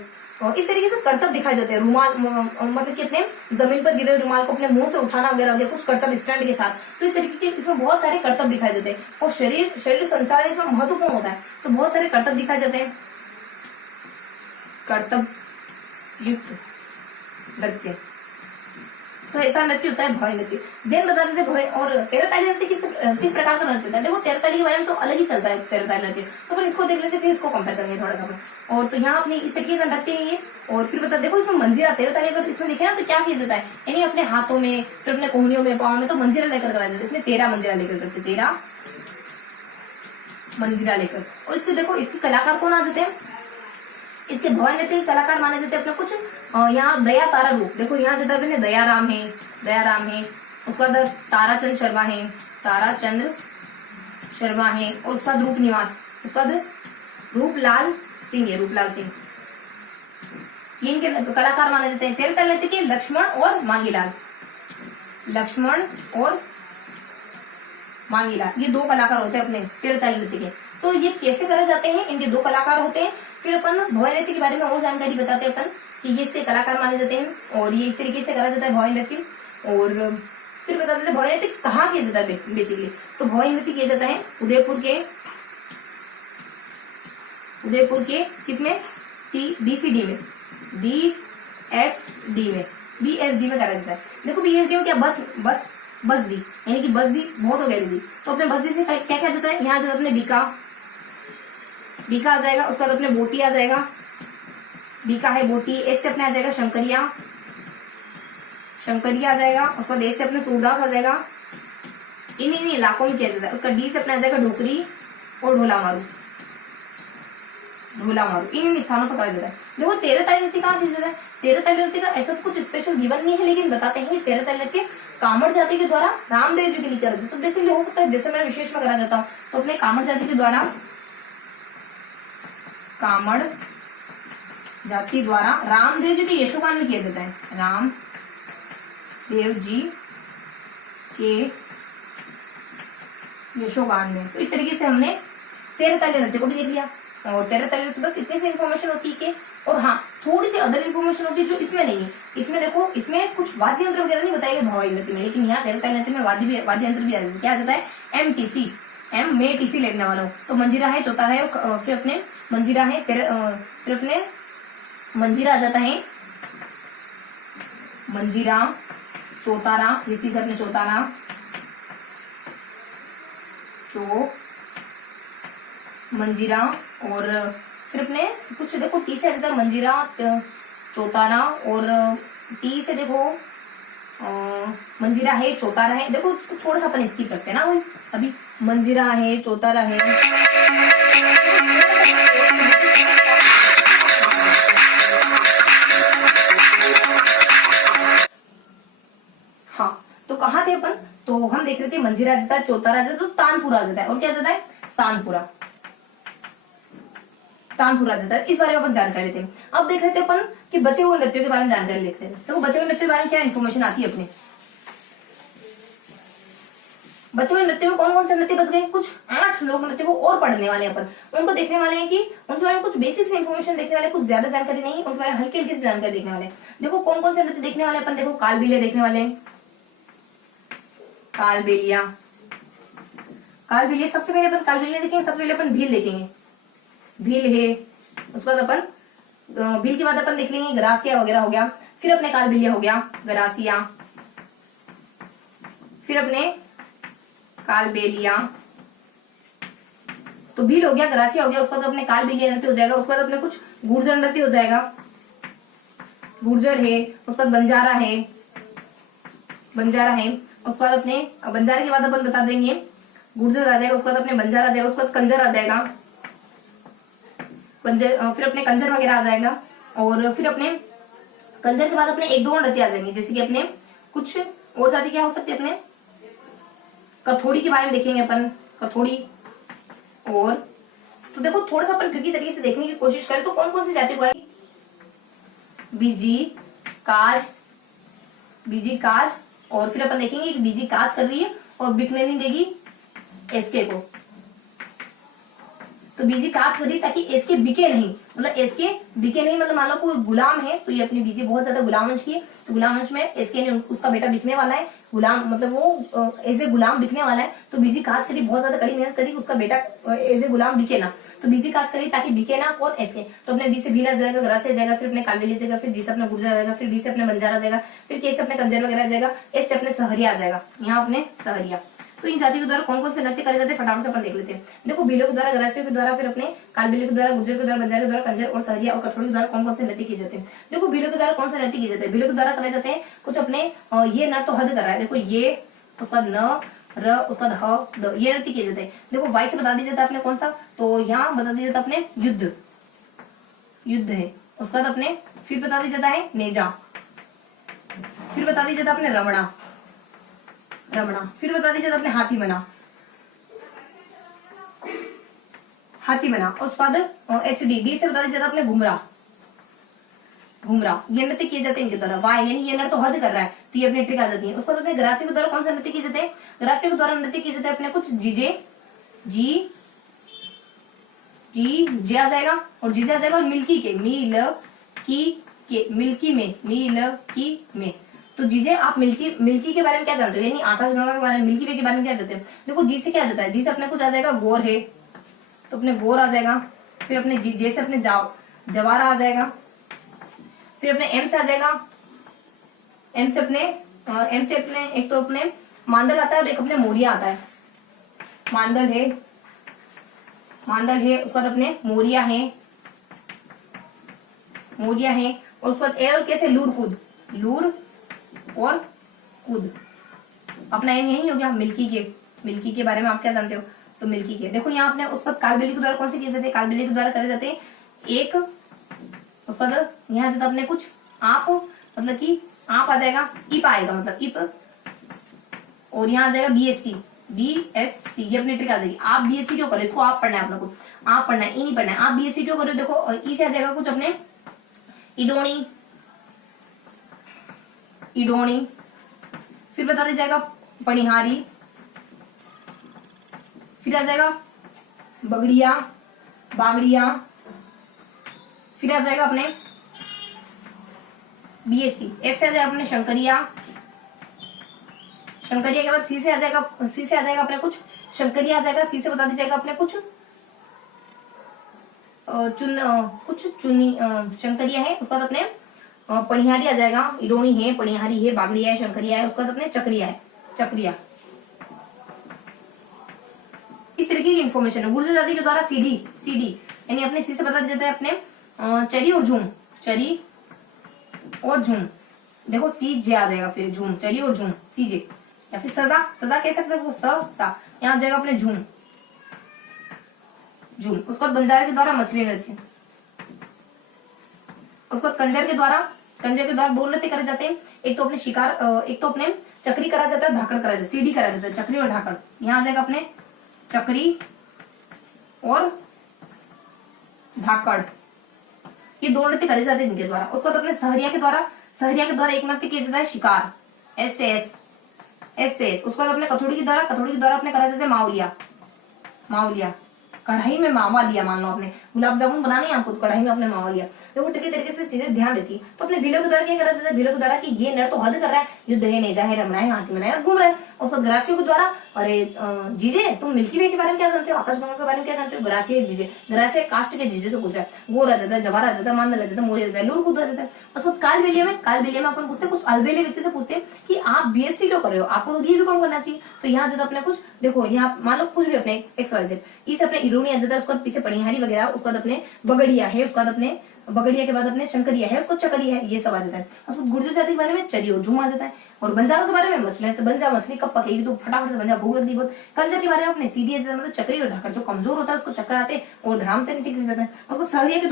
इस तरीके से करतब दिखाए जाते हैं। रुमाल मतलब कि अपने जमीन पर गिरे रुमाल को अपने मुंह से उठाना वगैरह हो गया, कुछ करतब स्टैंड के साथ। तो इस तरीके के इसमें बहुत सारे करतब दिखाई देते हैं, और शरीर संचालन इसमें महत्वपूर्ण होता है। तो बहुत सारे करतब दिखाए जाते हैं, कर्तव्य युक्त नृत्य। तो ऐसा नृत्य होता है भवाई नृत्य। देन बता देते भवाई और तेरहताली नृत्य किस प्रकार का नृत्य होता है। देखो तेरहताली के बारे में तो अलग ही चलता है तेरहताली नृत्य, तो अपन इसको देख लेते फिर इसको कंपेयर करेंगे थोड़ा सा। और तो यहाँ अपने इस तरीके का नृत्य है ये। और फिर बता देखो इसमें मंजीरा, तेरहताली अगर इसमें देखे ना तो क्या किया जाता है, यानी अपने हाथों में, फिर अपने कोहनियों में, पाँव में तो मंजीरा लेकर कराया जाता है। इसमें 13 मंजीरा लेकर करते, 13 मंजीरा लेकर। और इसके देखो इसके कलाकार कौन आ जाते हैं, इसके भवाई नृत्य के कलाकार माने जाते हैं अपने कुछ यहाँ दया तारा रूप। देखो यहाँ जैसा अपने दयाराम है, उसके बाद ताराचंद शर्मा है, और उसके बाद रूप निवास, उसके बाद रूपलाल सिंह है, रूपलाल सिंह। ये इनके कलाकार माने जाते हैं। तेरहताली नृत्य के लक्ष्मण और मांगीलाल, ये 2 कलाकार होते हैं अपने तेरहताली नृत्य के। तो ये कैसे करे जाते हैं, इनके 2 कलाकार होते हैं। फिर अपन भवाई नृत्य के बारे में और जानकारी बताते हैं अपन कि ये इसके कलाकार माने जाते हैं, और ये इस तरीके से करा जाता है भवाई नृत्य। और फिर बता देते हैं भवाई नृत्य कहाँ किया जाता है बेसिकली। तो भवाई नृत्य किया जाता है उदयपुर के किसमें, BSD में करा जाता है। देखो BSD में क्या, बस दी, यानी कि बस दी बहुत हो गया दी। तो अपने बस दी से क्या क्या जाता है, यहाँ जो अपने बीका आ जाएगा, उसके बाद अपने बोटी आ जाएगा, बीका है बोटी। एक से अपने आ जाएगा शंकरिया आ जाएगा, उसके बाद एक से अपने सूरदास आ जाएगा। इन इलाकों में किया जाता है। उसका डी से अपने आ जाएगा ढोकरी और ढोला मारू, इन स्थानों पर करा जाता है। देखो तेरहताली नृत्य कहाँ किया जाता है, तेरहताली नृत्य का ऐसा कुछ स्पेशल गिवन नहीं है, लेकिन बताते हैं तेरहताली नृत्य कामड़ जाति के द्वारा रामदेव जी के लिए करा जाता है। तो बेसिकली हो सकता है जैसे मैं विशेष में करा जाता हूँ, तो अपने कामड़ जाति के द्वारा रामदेव जी के यशोगान में किया जाता है, देव जी के यशोगान में। तो इस तरीके से हमने 13 ताली नृत्य को भी देख लिया। और 13 ताली नृत्य बस इतनी सी इन्फॉर्मेशन होती है कि, और हाँ थोड़ी सी अदर इन्फॉर्मेशन होती है जो इसमें नहीं है। इसमें देखो, इसमें कुछ वाद्य यंत्र वगैरह नहीं बताएंगे भवाई नृत्य में, लेकिन यहाँ 13 ताली नृत्य में वाद्य यंत्र भी आ जाता है। क्या आ जाता है? MTC, एम में टीसी लेने वाला हूँ। तो मंजीरा है, चौतारा है, फिर अपने मंजीरा है, फिर अपने मंजीरा आ जाता है, मंजीरा, चौतारा, इसी से अपने चौतारा, मंजीरा, और फिर अपने कुछ देखो टी से आता है मंजीरा, चौतारा, और टी से देखो मंजीरा है, चौतारा है। देखो उसको थोड़ा सा अपन स्किप करते हैं ना, वही अभी मंजीरा है, चौतारा है, हाँ। तो कहाँ थे अपन? तो हम देख रहे थे मंजीरा आ जाता है, चौतारा आ जाता है, तो तानपुरा आ जाता है। और क्या आ जाता है? तानपुरा, तानपुरा आ जाता है। इस बारे में अपन जानकारी लेते हैं। अब देख रहे थे अपन कि बचे हुए नृत्यों के बारे में जानकारी लेते हैं। तो बचे हुए नृत्यों के बारे में क्या इन्फॉर्मेशन आती है अपने? बचे हुए नृत्य में कौन कौन से नृत्य बच गए? कुछ 8 लोक नृत्य को और पढ़ने वाले हैं अपन, उनको देखने वाले हैं कि उनके बारे में कुछ बेसिक से इन्फॉर्मेशन देखने वाले, कुछ ज्यादा जानकारी नहीं, उनके बारे में हल्की हल्की से जानकारी देखने वाले। देखो कौन कौन से नृत्य देखने वाले अपन, देखो कालबेलिया देखने वाले हैं, कालबेलिया, कालबेलिया सबसे पहले अपन कालबेलिया देखेंगे, सबसे पहले अपन भील देखेंगे, भील है। उसके बाद अपन भील के बाद अपन देख लेंगे ग्रासिया वगैरह हो गया, फिर अपने कालबेलिया हो गया, ग्रासिया, फिर अपने कालबेलिया, तो भील हो गया, ग्रासिया हो गया, उसके बाद अपने कालबेलिया नृत्य हो जाएगा। उसके बाद अपने कुछ गुर्जर नृत्य हो जाएगा, गुर्जर है, उसके बाद बंजारा है, बंजारा है। उसके बाद अपने बंजारे के बाद अपन बता देंगे गुर्जर आ जाएगा, उसके बाद अपने बंजारा आ जाएगा, उसके बाद कंजर आ जाएगा, कंजर, फिर अपने कंजर वगैरह आ जाएगा। और फिर अपने कंजर के बाद अपने 1-2 नृत्य आ जाएंगे, जैसे कि अपने कुछ और जाति क्या हो सकती है, अपने कथोड़ी के बारे में देखेंगे अपन, कथोड़ी। और तो देखो थोड़ा सा अपन ट्रिकी तरीके से देखने की कोशिश करें तो कौन कौन सी जातियों के बारे, बीजी काज, बीजी काज, और फिर अपन देखेंगे कि बीजी काज कर रही है और बिकने नहीं देगी एसके को, तो बीजी काज कर रही ताकि एसके बिके नहीं, मतलब एसके बिके नहीं, मतलब मान लो कोई गुलाम है तो ये अपनी बीजी बहुत ज्यादा गुलाम वंश की है, तो गुलाम वंश में एसके ने उसका बेटा बिकने वाला है, गुलाम मतलब वो एज ए गुलाम बिकने वाला है, तो बीजी काज करी, बहुत ज्यादा कड़ी मेहनत करी, उसका बेटा एज ए गुलाम बिके ना, तो बीजी काज करी ताकि बिके ना कौन, एसके। तो अपने बी से भील आ जाएगा, ग्रा से आ जाएगा, फिर अपने कालबेलिया आ जाएगा, फिर जी से अपने गुर्जर आ जाएगा, फिर डी से अपने बंजारा आ जाएगा, फिर के से अपने कंजर वगैरह आ जाएगा, एस से अपने सहरिया आ जाएगा, यहाँ अपने सहरिया। तो इन जातियों के द्वारा कौन कौन से नृत्य करे जाते हैं फटाफट से अपन देख लेते हैं। देखो भीलों के द्वारा, ग्रासियों के द्वारा, फिर अपने कालबेलिया के द्वारा, गुर्जर के द्वारा, बंजारे के द्वारा, कंजर और सहरिया और कथोड़ी के द्वारा कौन कौन से नृत्य किए जाते हैं। देखो भीलों के द्वारा कौन से नृत्य किए जाते हैं, भीलों के द्वारा करे जाते हैं कुछ अपने ये नर तो हद कर रहा है, देखो ये, उसका न र, उसका ह द, ये नृत्य किए जाते हैं। देखो वाई से बता दिया जाता है अपने कौन सा, तो यहाँ बता दिया जाता है अपने युद्ध, युद्ध है। उसके बाद अपने फिर बता दिया जाता है नेजा, फिर बता दिया जाता है अपने रमणा, रमणा, फिर बता दिया जाता है अपने हाथी मना, हाथी मना। उसके बाद HD, डी से बता दिया जाता है अपने घुमरा, घुमरा। ये नृत्य किए जाते हैं इनके द्वारा। वाई यानी ये नर तो हद कर रहा है, तो ये अपने ट्रिक आ जाती है। उसके बाद अपने ग्रासियों के द्वारा कौन सा नृत्य किए जाते हैं, ग्रासियों के द्वारा नृत्य किए जाते हैं अपने कुछ जीजे, जी जी जे आ जाएगा और जीजे आ जाएगा, और मिल्की के, मिल की के, मिल्की में, मिल की में। तो जीजे आप मिल्की के बारे में क्या जानते हो, यानी आकाश गंगा के बारे में, मिल्की वे के बारे में क्या जानते हो। देखो जी से क्या आ जाता है, जी से अपने कुछ आ जाएगा गोर है, तो अपने गोर आ जाएगा, फिर अपने जे से अपने जवारा आ जाएगा, फिर अपने एम से आ जाएगा, एम से अपने एक तो अपने मांदल आता है और एक अपने मोरिया आता है, मांदल है, मांदल है। उसके बाद अपने मोरिया है, मोरिया है। और उसके बाद ए और कैसे लूर कूद, लूर और कूद। अपना एम यही हो गया मिल्की के, मिल्की के बारे में आप क्या जानते हो, तो मिल्की के। देखो यहाँ अपने उस पर कालबेली के द्वारा कौन से किए जाते हैं, कालबेली के द्वारा करे जाते हैं एक, उसके बाद यहाँ जाता अपने कुछ आप, मतलब कि आप आ जाएगा, इप आएगा, मतलब इप, और यहाँ आ जाएगा BSC, BSC, ये अपनी ट्रिक आ जाएगी। आप BSC क्यों करो, इसको आप पढ़ना है, आप लोग को आप पढ़ना है, ई नहीं पढ़ना है। आप BSC क्यों करो, देखो ई से आ जाएगा कुछ अपने इडोनी, इडोनी, फिर बता दिया जाएगा पणिहारी, फिर आ जाएगा बगड़िया, बागड़िया, फिर आ जाएगा अपने बीएससी, ऐसे आ जाएगा अपने शंकरिया, शंकरिया के बाद सी से आ जाएगा अपने कुछ शंकरिया आ जाएगा, सी से बता दिया जाएगा अपने कुछ चुनी शंकरिया है, उसके बाद अपने पणिहारी आ जाएगा, इडोनी है, पणिहारी है, बागड़िया है, शंकरिया है, उसके बाद अपने चक्रिया है, चक्रिया। इस तरीके की इंफॉर्मेशन है। गुर्जर जाति के द्वारा सीडी यानी अपने सी से बता जाता है अपने चरी और झूम, चरी और झूम, देखो सी जे आ जाएगा, फिर झूम, चरी और झूम, सी जे, या फिर सजा कह सकते हो, सा यहाँ आ जाएगा अपने झूम, उसके बाद बंजारे के द्वारा मछली नृत्य, उसके बाद कंजर के द्वारा दो नृत्य करे जाते हैं, एक तो अपने शिकार, एक तो अपने चक्री करा जाता है, धाकड़ करा जाता है, सीडी करा जाता है, चक्री और धाकड़। यहाँ आ जाएगा अपने चक्री और धाकड़, ये दो नृत्य करे जाते हैं इनके द्वारा। उसके बाद अपने सहरिया के द्वारा एक नृत्य किया जाता है शिकार, एस। उसके बाद अपने कथोड़ी के द्वारा अपने करा जाता है मावलिया, कढ़ाई में मावा लिया, मान लो आपने गुलाब जामुन बनाने आपको, तो कढ़ाई में आपने मावा लिया, देखो ट्रिकी तरीके से चीजें ध्यान रहती है। तो अपने भीलों के द्वारा क्या करा जाता है, भीलों के द्वारा कि ये नर तो हद कर रहा है, युद्ध है नहीं जाहिर रमना है, हाथी मनाया घूम रहा है। उसको ग्रासियों के द्वारा, अरे जीजे तुम मिल्की वे के बारे में क्या जानते हो, आकाशगंगा के बारे में क्या जानते हो, ग्रासिया जीजे, ग्रासिया कास्ट के जीजे से पूछ रहा है, गोर आ जाता है, जवार आ जाता है, मांदल आ जाता है, मोरी आ जाता है, लूर कूद आ जाता है। उसको कालबेलिया में अपन पूछते कुछ अलबेले व्यक्ति से पूछते हैं कि आप बीएससी क्यों कर रहे हो, आपको ये भी कौन करना चाहिए। तो यहाँ जाता अपने कुछ देखो, यहाँ मान लो कुछ भी अपने एक्सवाइजेड, इस अपने इरोनी आ जाता है, उसके बाद पीछे पणिहारी वगैरह, उसके बाद अपने बगड़िया है, उसके बाद अपने बगड़िया के बाद अपने शंकरिया है, उसको चकरिया है, ये सब आ जाता है। उसको गुर्जर जाति के बारे में चरी और झूम आ जाता है, और बंजारों के बारे में मछली, तो बंजा मछली कब पकेगी, तो फटाफट से बंजा भूख लगती बहुत। कंजर के बारे में अपने सीधी मतलब चक्री और ढाकर, जो कमजोर होता है उसको चक्कर आते हैं और धराम से नीचे गिर जाता है। उसको सहरिया के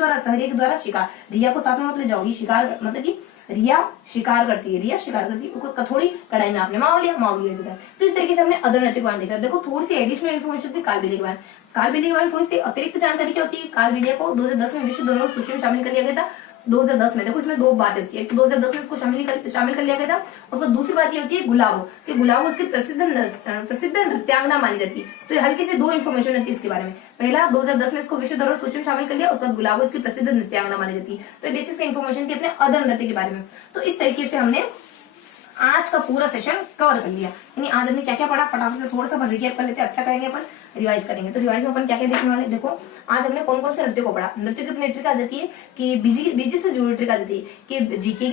द्वारा शिकार, रिया को साथ में मतलब जाओगी, शिकार मतलब की रिया शिकार करती है, उसको कथोड़ी, कढ़ाई में आपने मावलिया जाता है। तो इस तरीके से हमने अदर नैतिक वाण देखा। देखो थोड़ी सी एडिशनल इन्फॉर्मेशन थी कालबेलिया के बारे में थोड़ी सी अतिरिक्त जानकारी क्या होती है। कालबेलिया को 2010 में विश्व धरोहर सूची में शामिल कर लिया गया था, 2010 में। देखो इसमें दो बातें होती है, एक तो 2010 में इसको शामिल कर लिया गया था, और दूसरी बात ये होती है गुलाबो उसकी प्रसिद्ध नृत्यांगना मानी जाती है। तो ये हल्की से दो इन्फॉर्मेशन होती है इसके बारे में। पहला 2010 में इसको विश्व धरोहर सूची में शामिल कर लिया, उसके बाद गुलाबो इसकी प्रसिद्ध नृत्यांगना मानी जाती है। तो ये बेसिक से इन्फॉर्मेशन थी अपने अदर नृत्य के बारे में। तो इस तरीके से हमने आज का पूरा सेशन कवर कर लिया। यानी आज हमने क्या क्या पढ़ा, फटाफट से थोड़ा सा रिकैप कर लेते हैं। अब क्या करेंगे अपन, रिवाइज करेंगे। तो रिवाइज में अपन क्या क्या देखने वाले, देखो आज हमने कौन कौन से नृत्य को पढ़ा। नृत्य की अपनी ट्रिक आ जाती है कि बीजी से जुड़ी ट्रिक आ जाती है कि जीके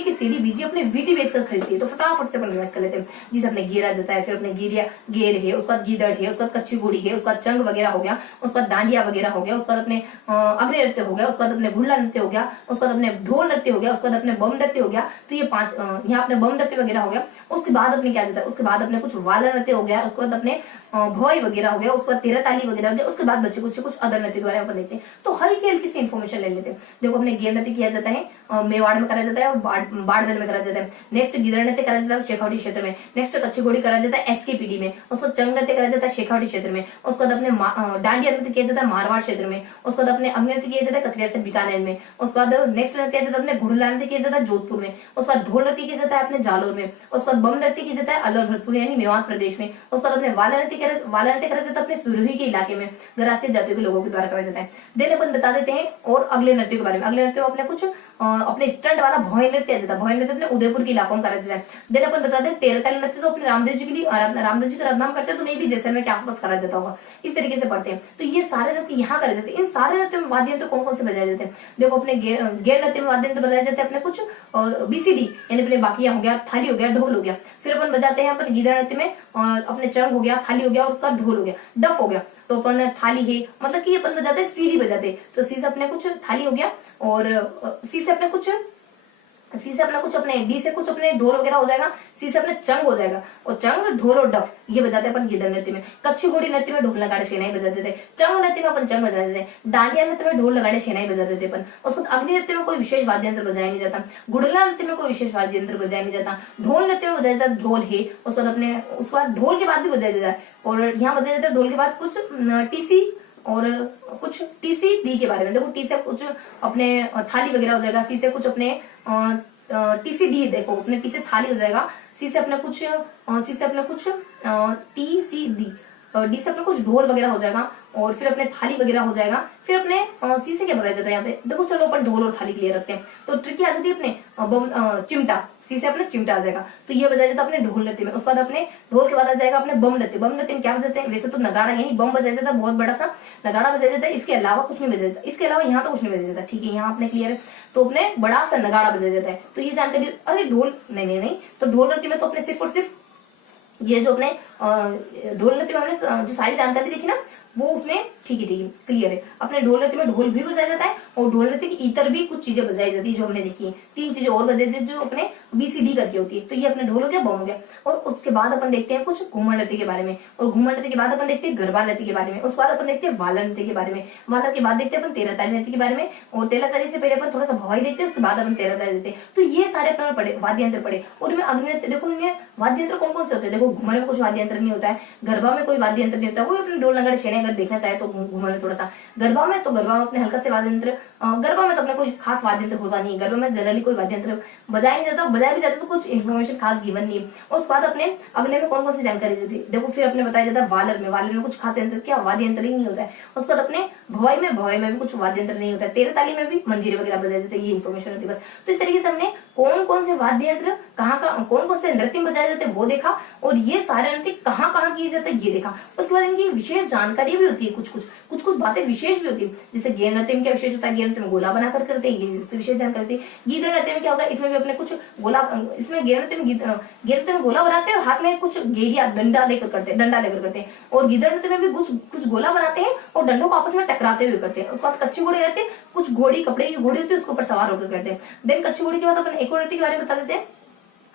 की सीडी बीजी अपने वीटी बेच कर खरीदती है। तो फटाफट से अपन रिवाइज कर लेते हैं। जिसे अपने गेर आ जाता है, फिर अपने गेर है, उसके बाद गीदड़ है, उसके बाद कच्ची घोड़ी है, उसके बाद चंग वगैरह हो गया, उसके बाद डांडिया वगैरह हो गया, उसके बाद अपने अग्नि नृत्य हो गया, उसके बाद अपने घुल्ला नृत्य हो गया, उसके बाद अपने ढोल नृत्य हो गया, उसके बाद अपने बम नृत्य हो गया। तो ये 5 यहाँ अपने बम नृत्य वगैरह हो गया। उसके बाद अपने क्या जाता है, उसके बाद अपने कुछ वाला नृत्य हो गया, उसके बाद अपने भोई वगैरह हो गया, उसके बाद तेरह ताली वगैरह हो गया। उसके बाद बच्चे कुछ अदर नृत्य के बारे में लेते हैं। तो हल्की सी इन्फॉर्मेशन ले लेते हैं। देखो अपने गेर नृत्य किया जाता है मेवाड़ में करा जाता है और बाड़मेर में करा जाता है। नेक्स्ट गिदड़ नृत्य करा जाता है शेखावटी क्षेत्र में। नेक्स्ट कच्ची घोड़ी करा जाता है एसकेपीडी में। उसको चंग नृत्य करा जाता है शेखावटी क्षेत्र में। उसके बाद अपने डांडिया नृत्य किया जाता है मारवाड़ क्षेत्र में। उसके बाद अपने अग्नि नृत्य किया जाता है कथरिया से बीकानेर में। उसके बाद नेक्स्ट नृत्य किया जाता है अपने घुड़ला नृत्य किया जाता है जोधपुर में। उसके बाद ढोल नृत्य किया जाता है अपने जालोर में। उसके बाद बम नृत्य किया जाता है अलवर भरतपुर यानी मेवात प्रदेश में। उसके बाद अपने वाला नृत्य करा जाता है अपने सुरही के इलाके में गरासिया जातियों के लोगों के द्वारा कराया जाता है। देन अपन बता देते हैं और अगले नृत्य के बारे में। अगले नृत्य अपने कुछ अपने स्टंट वाला भोई नृत्य जाता है। भोई नृत्य अपने उदयपुर के इलाकों में कराया जाता है। देन अपन बता दें तेरताली नृत्य तो अपने रामदेव जी के लिए रामदेव जी का रथनाम करते हैं, तो नहीं भी जैसलमेर के आसपास कराया जाता होगा। इस तरीके से पढ़ते हैं। तो ये सारे नृत्य यहाँ कराए जाते हैं। इन सारे नृत्यों में वाद्य यंत्र कौन कौन से बजाए जाते हैं, देखो अपने गेर नृत्य में वाद्य यंत्र बजाए जाते हैं अपने कुछ बीसीडी यानी अपने बाकिया हो गया, थाली हो गया, ढोल हो गया। फिर अपन बजाते हैं अपन गीदड़ नृत्य में अपने चंग हो गया, थाली हो गया, उसका ढोल हो गया, डफ हो गया। तो अपन थाली है मतलब कि अपन बजाते हैं सीरी बजाते, तो सी से अपने कुछ थाली हो गया और सी से अपने कुछ अपने डी से कुछ अपने ढोल वगैरह हो जाएगा, सी से अपने चंग हो जाएगा और चंग ढोल और डफ ये बजाते हैं अपन गिदड़ नृत्य में। कच्ची घोड़ी नृत्य में ढोल नगाड़े शहनाई बजाते थे। चंग नृत्य में अपन चंग बजाते थे। डांडिया नृत्य में ढोल नगाड़े शहनाई बजाते थे अपन। उसको अग्नि नृत्य में कोई विशेष वाद्य यंत्र बजाया नहीं जाता। गुड़ला नृत्य में कोई विशेष वाद्य यंत्र बजाया नहीं जाता। ढोल नृत्य में बजाया जाता ढोल है, उसके बाद ढोल के बाद भी बजाया जाता है और यहाँ बजाया जाता है ढोल के बाद कुछ टीसी और कुछ टीसी डी के बारे में। देखो टी से कुछ अपने थाली वगैरह हो जाएगा, सी से कुछ अपने टीसी डी, देखो अपने टी से थाली हो जाएगा, सी से अपने कुछ टी सी डी, डी से अपने कुछ ढोल वगैरह हो जाएगा, और फिर अपने थाली वगैरह हो जाएगा। फिर अपने सी से क्या बताया जाता है यहाँ पे, देखो चलो अपन ढोल और थाली क्लियर रखते हैं। तो ट्रिकी आ जाती है अपने चिमटा, सी से अपने चिमटा आ जाएगा, तो ये बजाया जाता है अपने ढोल नृत्य में। उसके बाद अपने ढोल के बाद आ जाएगा अपने बम नृत्य। बम नृत्य में क्या बजाते हैं, वैसे तो नगाड़ा यानी बम बजाया जाता है, बहुत बड़ा सा नगाड़ा बजाया जाता है, इसके अलावा कुछ नहीं बजाया जाता, इसके अलावा यहाँ तो कुछ नहीं बजाया जाता, ठीक है, यहाँ अपने क्लियर है। तो अपने बड़ा सा नगाड़ा बजाया जाता है, तो ये जानकारी। अरे ढोल नहीं, तो ढोल नृत्य में तो अपने सिर्फ और सिर्फ ये जो अपने ढोल नृत्य में हमने जो सारी जानकारी देखी ना, वो उसमें ठीक है क्लियर है। अपने ढोल नृत्य में ढोल भी बजाया जाता है, और ढोल नृत्य की इतर भी कुछ चीजें बजाई जाती है जो हमने देखी है। 3 चीजें और बजाई जाती है जो अपने BCD करके होती है। तो ये अपने ढोल हो गया, बम हो गया। और उसके बाद अपन देखते हैं कुछ घूमर नृत्य के बारे में, और घूमर नृत्य के बाद अपन देखते हैं गरबा नृत्य के बारे में। उसके बाद अपन देखते हैं वाला नृत्य के बारे में, वाला के बाद देखते हैं अपन तेरह ताली नृत्य के बारे में, और तेरह ताली से पहले अपन थोड़ा सा भवाई देखते हैं, उसके बाद अपन तेरह ताली देखते हैं। तो ये सारे अपन पढ़े वाद्य यंत्र पढ़े। और इनमें अग्नि नृत्य देखो, इनमें वाद्य यंत्र कौन कौन से होते हैं, देखो घूमर में कुछ वाद्य यंत्र नहीं होता है, गरबा में कोई वाद्य यंत्र नहीं होता है, वो अपने ढोल नगाड़े छेने अगर देखना चाहे तो घूमर में थोड़ा सा। गरबा में अपने हल्का से वाद्य यंत्र, गरबा में तो अपने कोई खास वाद्य यंत्र होता नहीं है, गरबा में जनरली कोई वाद्य यंत्र बजाया नहीं जाता, बजाया भी जाता तो कुछ इन्फॉर्मेशन खास गिवन नहीं है। और उसके बाद अपने अगले में कौन कौन सी जानकारी देती है, देखो फिर अपने बताया जाता है वालर में कुछ खास यंत्र क्या वाद्य यंत्र ही नहीं होता है। उसके बाद अपने भवाई में भी कुछ वाद्य यंत्र नहीं होता है। तेरह ताली में भी मंजीरे वगैरह बजाए जाते हैं, ये इन्फॉर्मेशन होती है बस। तो इस तरीके से हमने कौन कौन से वाद्य यंत्र कहाँ कौन कौन से नृत्य बजाए जाते हैं वो देखा, और ये सारे नृत्य कहाँ किए जाते हैं ये देखा। उसके बाद इनकी विशेष जानकारी भी होती है, कुछ बातें विशेष भी होती है। जैसे गेर नृत्य में क्या विशेष होता है, गेर नृत्य में गोला बनाकर करते हैं, ये इससे विशेष जानकारी होती है। गीदड़ नृत्य में क्या होता है, इसमें भी अपने कुछ गोला, इसमें गेर नृत्य में गोला बनाते हैं और हाथ में कुछ गेरिया डंडा लेकर करते हैं, और गीदड़ नृत्य में भी कुछ गोला बनाते हैं और डंडों को आपस में टकराते हुए करते हैं। उसके बाद कच्ची घोड़े रहते हैं, कुछ घोड़ी कपड़े की घोड़ी होती है, उसके ऊपर सवार होकर करते हैं। देन कच्ची घोड़ी के बाद अपन एक और नृत्य के बारे में बता देते हैं।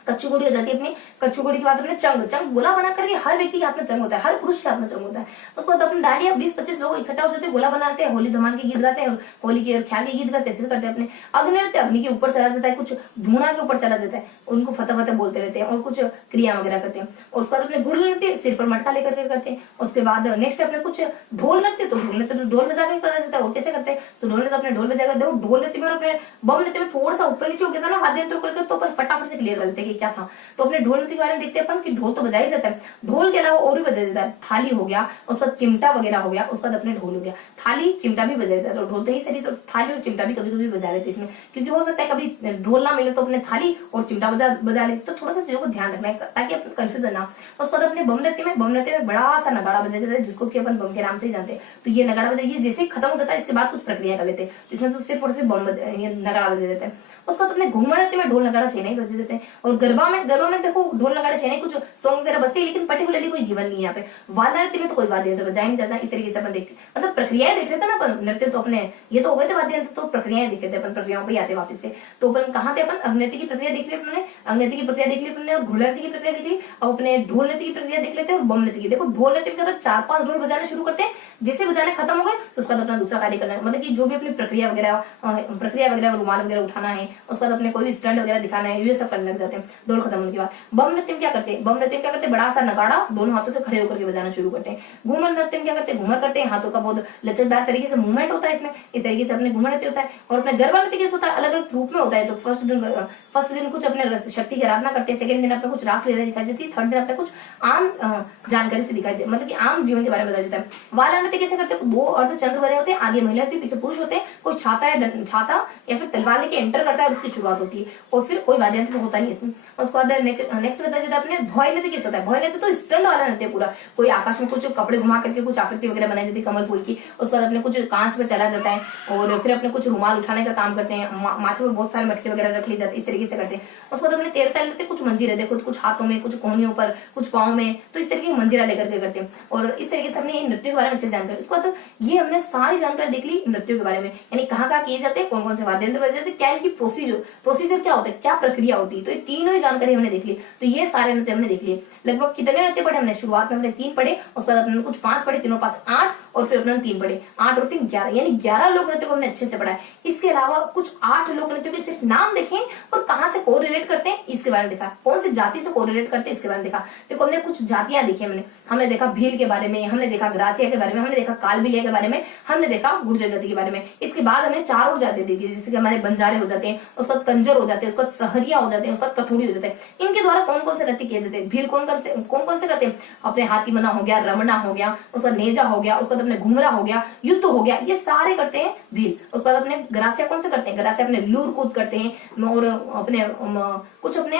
कच्ची घोड़ी हो जाती है अपनी, कच्ची घोड़ी के बाद अपने चंग गोला बना करके हर व्यक्ति के हाथ में चंग होता है, हर पुरुष के हाथ में चंग होता है। उसके बाद अपने डांडिया 20-25 लोग इकट्ठा हो जाते हैं, गोला बनाते हैं, होली धमाल के गीत गाते हैं, होली के और ख्याल के गीत गाते हैं, फिर करते हैं अपने अग्नि नृत्य। अग्नि के ऊपर चला जाता है, कुछ धुआं के ऊपर चला जाता है, उनको फतह बोलते रहते हैं, और कुछ क्रिया वगैरह करते हैं। और उसके बाद अपने गुड़ नृत्य सिर पर मटका लेकर के करते हैं। उसके बाद नेक्स्ट अपने कुछ ढोल नृत्य, तो ढोल नृत्य ढोल बजा के करा जाता है, ओटे से करते हैं, तो ढोल नृत्य अपने ढोल बजाकर देखो। ढोल नृत्य में और अपने बम नृत्य में थोड़ा सा ऊपर नीचे हो गया था ना वाद्य यंत्र करके, तो अपन फटाफट से क्लियर कर लेते हैं कि क्या था। तो अपने ढोल नृत्य के बारे में देखते हैं अपन कि ढोल तो बजाया जाता है, ढोल के अलावा और भी बजाया जाता है। थाली हो गया, उसके बाद चिमटा वगैरह हो गया, उसके बाद अपने ढोल हो गया। थाली चिमटा भी बजाया जाता है, ढोल तो ही सही, तो थाली और चिमटा भी कभी कभी बजा लेते हैं इसमें, क्योंकि हो सकता है कभी ढोल ना मिले तो अपने थाली और चिमटा बजा लेते। तो थोड़ा सा चीजों को ध्यान रखना है ताकि अपन कंफ्यूजन ना हो। उसके बाद अपने बम नृत्य में बड़ा सा नगाड़ा बजाया जाता है, जिसको कि अपन बम के नाम से ही जानते हैं। तो ये नगाड़ा बजाइए जैसे ही खत्म होता है, इसके बाद कुछ प्रक्रिया कर लेते हैं, तो इसमें तो सिर्फ और सिर्फ नगाड़ा बजाया जाता है। उसके बाद अपने घूमर नृत्य में ढोल नगाड़ा छेना ही बजे जाते हैं। और गरबा में देखो ढोल नगाड़ा छेना कुछ सॉन्ग वगैरह बजते हैं, लेकिन पर्टिकुलरली कोई गिवन नहीं है यहाँ पे। वाला नृत्य में तो कोई वाद्य यंत्र बजाया नहीं जाता। इस तरीके से अपन देखते मतलब प्रक्रियाएं देख रहे थे ना अपन, नृत्य तो अपने ये तो हो गए थे वाद्य यंत्र, तो प्रक्रियाएं देख रहे थे अपन, प्रक्रियाओं पर आते वापस से। तो अपन कहाँ थे, अपन अग्नृत्य की प्रक्रिया देख ली अपने, अग्नृत्य की प्रक्रिया देख ली अपने, और घोल नृत्य की प्रक्रिया देख ली। अब अपने ढोल नृत्य की प्रक्रिया देख लेते हैं, और बम नृत्य की। देखो ढोल नृत्य में 4-5 ढोल बजाने शुरू करते हैं, जैसे बजाने खत्म हो गए तो उसके बाद अपना दूसरा कार्य करना है, मतलब कि जो भी अपनी प्रक्रिया वगैरह रुमाल वगैरह उठाना है, उसके बाद अपने कोई भी स्टंट वगैरह दिखाना है, ये सब करने लग जाते हैं ढोल खत्म होने के बाद। बम नृत्य में क्या करते हैं, बड़ा सा नगाड़ा दोनों हाथों से खड़े होकर के बजाना शुरू करते हैं। घूमर नृत्य में क्या करते हैं, घूमर करते हैं, हाथों का बहुत लचकदार तरीके से मूवमेंट होता है इसमें, इस तरीके से अपने घूमर नृत्य होता है। और अपने गरबा नृत्य कैसे होता है, अलग अलग रूप में होता है। तो फर्स्ट दिन कुछ अपने शक्ति की आराधना करते हैं, सेकंड दिन अपने कुछ रासलीला दिखाई देती है, थर्ड दिन अपने कुछ आम जानकारी से दिखाई देती, मतलब कि आम जीवन के बारे में बताया जाता है। वाला नृत्य कैसे करते हैं, 2 अर्धचंद्र बने होते हैं, आगे महिला होती है, पीछे पुरुष होते हैं, कोई छाता या फिर तलवार लेके एंटर करता है और उसकी शुरुआत होती है, और फिर कोई वाद्य यंत्र होता नहीं इसमें। उसके बाद नेक्स्ट बताया जाता है अपने भवाई नृत्य कैसे होता है। भवाई नृत्य तो स्टंट वाला नृत्य पूरा, कोई आकाश में कुछ कपड़े घुमा करके कुछ आकृति वगैरह बनाई जाती है कमल फूल की, उसके बाद अपने कुछ कांच पर चला जाता है, और फिर अपने कुछ रुमाल उठाने का काम करते हैं, माथे पर बहुत सारे मटके वगैरह रख ली जाती है, इस तरीके से करते हैं। उसके बाद अपने 13 ताल नृत्य कुछ मंजीरे देखो, कुछ हाथों में, कुछ कोहनियों पर, कुछ पाँव में, तो इस तरीके की मंजीरा लेकर के करते हैं। और इस तरीके से हमने नृत्यों के बारे में अच्छे जानकारी। उसके बाद ये हमने सारी जानकारी देख ली नृत्यों के बारे में, यानी कहाँ किए जाते हैं, कौन कौन से वाद्य यंत्र बजाए जाते हैं, क्या इनकी प्रोसीजर क्या होता है, क्या प्रक्रिया होती है। तो ये तीनों ही जानकारी हमने देख ली। तो ये सारे नृत्य हमने देख लिए। लगभग कितने नृत्य पढ़े हमने, शुरुआत में हमने 3 पढ़े, उसके बाद अपने कुछ 5 पढ़े, 3 और 5 8, और फिर अपने 3 पढ़े, 8 और 3 11, यानी 11 लोक नृत्य को हमने अच्छे से पढ़ा है। इसके अलावा कुछ 8 लोक नृत्यों के सिर्फ नाम देखें और कहाँ से कोरिलेट करते हैं इसके बारे में देखा, कौन सी जाति से कोरिलेट करते हैं इसके बारे में देखा। देखो हमने कुछ जातियां देखी, हमने देखा भील के बारे में, हमने देखा ग्रासिया के बारे में, हमने देखा कालबिलिया के बारे में, हमने देखा गुर्जर जाति के बारे में। इसके बाद हमने 4 और जाति देखी, जैसे कि हमारे बंजारे हो जाते हैं, उसके बाद कंजर हो जाते हैं, उसके बाद सहरिया हो जाते हैं, उसके बाद कथोड़ी हो जाते हैं। इनके द्वारा कौन कौन से नृत्य किए जाते हैं? भील कौन कौन से करते हैं? अपने हाथीमना हो गया, रमना हो गया, उसका नेजा हो गया, उसके बाद अपने घुमरा हो गया, युद्ध हो गया, ये सारे करते हैं भील। उसके बाद अपने ग्रासिया कौन से करते हैं? ग्रासिया अपने लूर कूद करते हैं और अपने कुछ अपने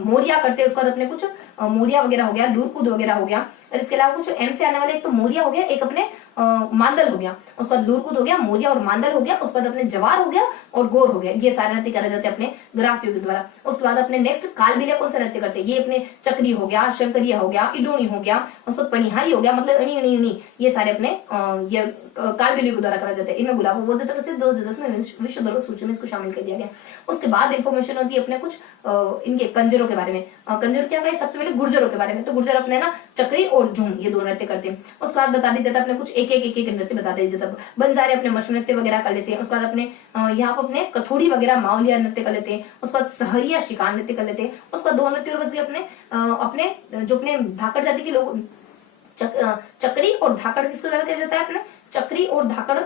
मोरिया करते हैं। उसके बाद अपने कुछ मोरिया वगैरह हो गया, लूर कूद वगैरह हो गया। और इसके अलावा कुछ एम से आने वाले, एक तो मोरिया हो गया, एक अपने मांदल हो गया, उसके बाद लूरकुद हो गया, मोरिया और मांदल हो गया, उसके बाद अपने जवार हो गया और गोर हो गया। ये सारे नृत्य करे जाते हैं अपने ग्रासियों के द्वारा। उसके बाद अपने नेक्स्ट कालबिलिया कौन सा नृत्य करते हैं? ये अपने चक्री हो गया, शंकरिया हो गया, इडोनी हो गया, उसके बाद पनिहारी हो गया, मतलब अणी अणी अणी, ये सारे अपने ये कालबिलियों के द्वारा करा जाते हैं। इनमें गुलाबो वो 2010 में विश्व धरोहर सूची में इसको शामिल कर दिया गया। उसके बाद इंफॉर्मेशन होती है अपने कुछ इनके कंजरों के बारे में। कंजर क्या है? सबसे पहले गुर्जरों के बारे में। तो गुर्जर अपने ना चक्री और झूम ये 2 नृत्य करते हैं। उसके बाद बता दी जाता है अपने कुछ एक एक नृत्य बता दी जाता है। बंजारे अपने मशहूर नृत्य वगैरह कर लेते हैं। उसके बाद अपने यहाँ पर अपने कथोड़ी वगैरह मावलिया नृत्य कर लेते हैं। उसके बाद सहरिया शिकार नृत्य कर लेते हैं। उसके बाद 2 नृत्य और बच गए अपने जो अपने धाकड़ जाति के लोग, चक्री और धाकड़ किसके द्वारा किया जाता है? अपने चक्री और धाकड़।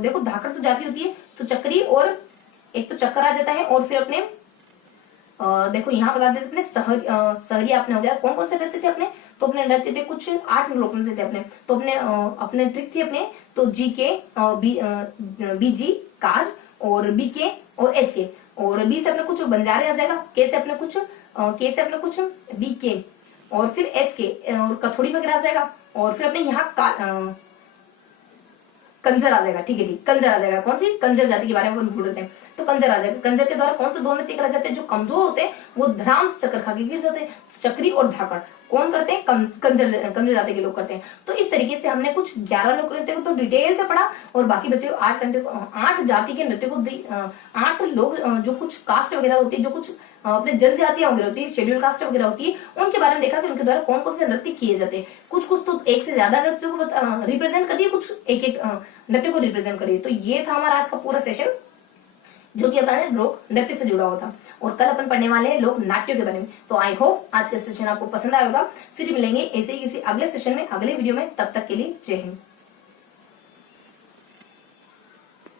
देखो धाकड़ तो जाति होती है, तो चक्री और एक तो चक्कर आ जाता है, और फिर अपने देखो यहाँ बता देते अपने सहरिया अपने हो गया। कौन कौन से नृत्य थे अपने? तो अपने नृत्य थे कुछ 8 लोक नृत्य थे अपने। तो अपने ट्रिक थी अपने, तो जी के बीजी काज और बी के और एस के, और बी से अपने कुछ बंजारे आ जाएगा, के से अपने कुछ बी के, और फिर एस के और कथोड़ी वगैरह आ जाएगा, और फिर अपने यहाँ कंजर आ जाएगा। ठीक है, कंजर आ जाएगा। कौन सी? कंजर जाति के बारे में भूल रहे हैं, तो कंजर आ जाएगा। कंजर के द्वारा कौन से 2 नृत्य कराए जाते हैं? जो कमजोर होते हैं वो धराम से चक्कर खा के गिर जाते हैं। चक्री और धाकड़ कौन करते हैं? कंजर जाति के लोग करते हैं। तो इस तरीके से हमने कुछ 11 लोक नृत्य को तो डिटेल से पढ़ा, और बाकी बचे 8 जाति के नृत्य को 8 लोग जो कुछ कास्ट वगैरह होती है, जो कुछ अपने जनजातियां वगैरह होती है, शेड्यूल कास्ट वगैरह होती है, उनके बारे में देखा कि उनके द्वारा कौन कौन से नृत्य किए जाते हैं। कुछ तो एक से ज्यादा नृत्यों को रिप्रेजेंट करिए, कुछ एक नृत्य को रिप्रेजेंट करिए। तो ये था हमारा आज का पूरा सेशन, जो कि अपने लोक नृत्य से जुड़ा हुआ था। और कल अपन पढ़ने वाले हैं लोक नाट्यों के बारे में। तो आई होप आज का सेशन आपको पसंद आया होगा। फिर मिलेंगे ऐसे ही किसी अगले सेशन में, अगले वीडियो में। तब तक के लिए जय हिंद।